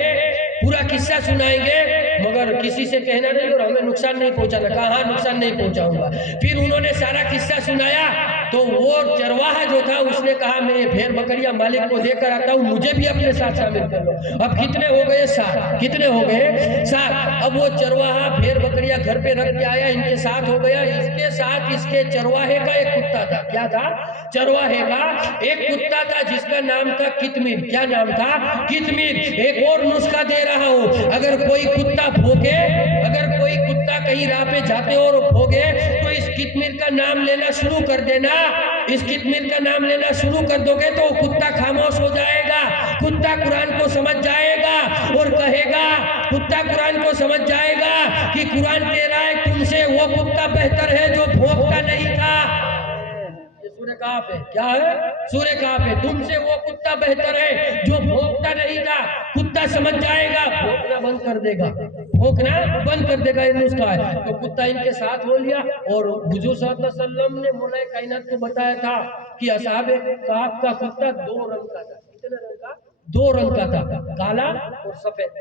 پورا قصہ سنائیں گے مگر کسی سے کہنا نہیں اور ہمیں نقصان نہیں پہنچانا. کہا ہاں نقصان نہیں پہنچاؤں گا. پھر انہوں نے سارا قصہ سنایا تو وہ چرواہا جو تھا اس نے کہا میں یہ بھیڑ بکریاں مالک کو دے کر آتا ہوں, مجھے بھی اپنے ساتھ شامل کر لو. اب کتنے ہو گئے؟ 7. کتنے ہو گئے؟ 7. اب وہ چرواہا بھیڑ بکریاں گھر پہ رکھ کے آیا, ان کے ساتھ ہو گیا. اس کے ساتھ اس کے چرواہے کا ایک کتا تھا. کیا تھا؟ چرواہے کا ایک کتا تھا جس کا نام تھا کتمیر. کیا نام تھا؟ کتمیر. ایک اور نسخہ دے رہا ہوں, اگر کوئی کتا بھوکے, اگر کوئی کتا کہیں راہ پہ جاتے اور بھوگے تو اس کتمیر کا نام لینا شروع کر دینا. اس کتمیر کا نام لینا شروع کر دو گے تو کتا خاموش ہو جائے گا. کتا قرآن کو سمجھ جائے گا اور کہے گا, کتا قرآن کو سمجھ جائے گا کہ قرآن کہہ رہا ہے تم سے وہ کتا بہتر ہے جو بھونکتا نہیں تھا. یہ سورہ کہف ہے. کیا ہے؟ سورہ کہف ہے. تم سے وہ کتا بہتر ہے جو بھونکتا نہیں تھا. کتا سمجھ جائے گا, بھونکنا بند کر دے گا, بھونکنا بند کر دے گا. یہ نسخہ ہے. تو کتا ان کے ساتھ ہو لیا. اور حضور صلی اللہ علیہ وسلم نے مولا کائنات کو بتایا تھا کہ اصحاب کہف کا کتا 2 رنگ کا تھا. کتنے رنگ کا؟ 2 رنگ کا تھا, کالا اور سفید.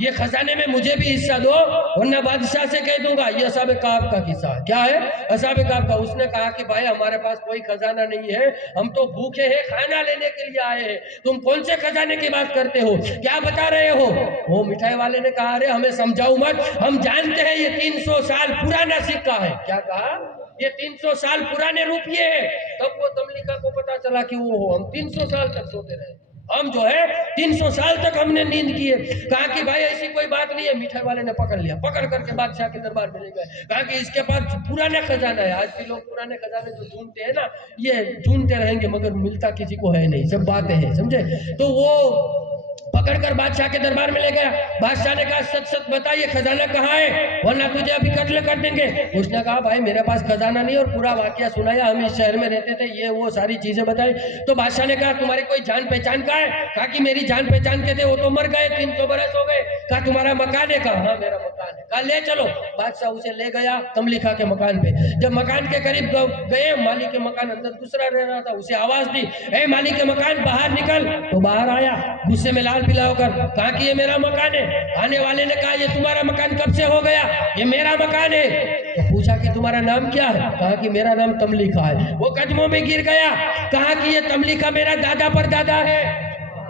یہ خزانے میں مجھے بھی حصہ دو ورنہ بادشاہ سے کہہ دوں گا. یہ اصحاب کہف کا قصہ ہے. کیا ہے؟ اصحاب کہف کا. اس نے کہا کہ بھائی ہمارے پاس کوئی خزانہ نہیں ہے, ہم تو بھوکے ہیں, کھانا لینے کے لیے آئے ہیں, تم کون سے خزانے کی بات کرتے ہو, کیا بتا رہے ہو؟ وہ مٹھائی والے نے کہا ارے ہمیں سمجھاؤ مت, ہم جانتے ہیں یہ 300 سال پرانا سکہ ہے. کیا کہا؟ یہ 300 سال پرانے روپیے ہیں. تب وہ تملیکا کو پتا چلا کہ وہ ہم 300 سال تک سوتے رہے, ہم جو ہے 300 سال تک ہم نے نیند کی ہے. کہا کہ بھائی ایسی کوئی بات نہیں ہے. مٹھائی والے نے پکڑ لیا, پکڑ کر کے بادشاہ کے دربار میں لے گئے. کہا کہ اس کے پاس پرانا خزانہ ہے. آج بھی لوگ پرانے خزانے جو ڈھونڈتے ہیں نا, یہ ڈھونڈتے رہیں گے مگر ملتا کسی کو ہے نہیں, سب باتیں ہیں, سمجھے؟ تو وہ پکڑ کر بادشاہ کے دربار میں لے گیا. بادشاہ نے کہا سچ سچ بتا یہ خزانہ کہاں ہے ورنہ تجھے ابھی قتل کر دیں گے. اس نے کہا بھائی میرے پاس خزانہ نہیں, اور پورا واقعہ سنایا, ہم اس شہر میں رہتے تھے, یہ وہ ساری چیزیں بتائی. تو بادشاہ نے کہا تمہاری کوئی جان پہچان کا ہے؟ کہا کہ میری جان پہچان کے تھے وہ تو مر گئے, 300 برس ہو گئے. کہا تمہارا مکان ہے؟ کہا ہاں میرا مکان ہے. کہا لے چلو. بادشاہ اسے لے گیا تملیکا کے مکان پہ. جب مکان کے قریب گئے, مالی کے مکان اندر دوسرا رہ رہا تھا, اسے آواز دی اے مالی کے مکان باہر نکل. تو باہر آیا غصے میں لال پلا ہو کر. کہا کہ یہ میرا مکان ہے. آنے والے نے کہا یہ تمہارا مکان کب سے ہو گیا؟ یہ میرا مکان ہے. تو پوچھا کہ تمہارا نام کیا ہے؟ کہا کہ میرا نام تملیکا ہے. وہ قدموں میں گر گیا. کہا کہ یہ تملیکا میرا دادا پر دادا ہے.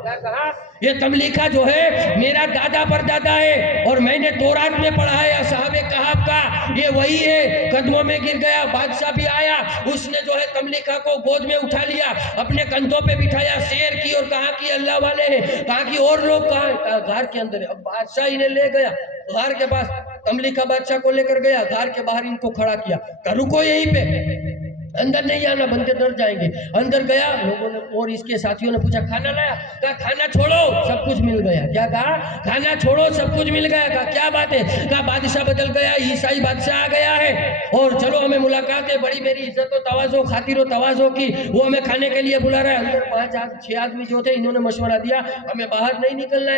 کیا کہا؟ یہ تملیکا جو ہے میرا دادا پر دادا ہے, اور میں نے تورات میں پڑھا ہے اصحاب کہف کا یہ وہی ہے. قدموں میں گر گیا. بادشاہ بھی آیا, اس نے جو ہے تملیکا کو گود میں اٹھا لیا, اپنے کندھوں پہ بٹھایا, سیر کی اور کہا کہ اللہ والے ہیں. کہا کہ اور لوگ کہاں ہیں؟ کہا غار کے اندر ہے. اب بادشاہ انہیں لے گیا غار کے پاس. تملیکا بادشاہ کو لے کر گیا غار کے باہر, ان کو کھڑا کیا. کہا رکو یہیں پہ, اندر نہیں آنا, بندے ڈر جائیں گے. اندر گیا, لوگوں نے اور اس کے ساتھیوں نے پوچھا کھانا لایا؟ کہا کھانا چھوڑو سب کچھ مل گیا. کیا کہا؟ کھانا چھوڑو سب کچھ مل گیا. کہا کیا بات ہے؟ کہا بادشاہ بدل گیا, عیسائی بادشاہ آ گیا ہے, اور چلو ہمیں ملاقات ہے, بڑی میری عزت و تواضع خاطر و تواضع کی, وہ ہمیں کھانے کے لیے بلا رہا ہے. اندر 5-6 آدمی جو تھے انہوں نے مشورہ دیا ہمیں باہر نہیں نکلنا ہے.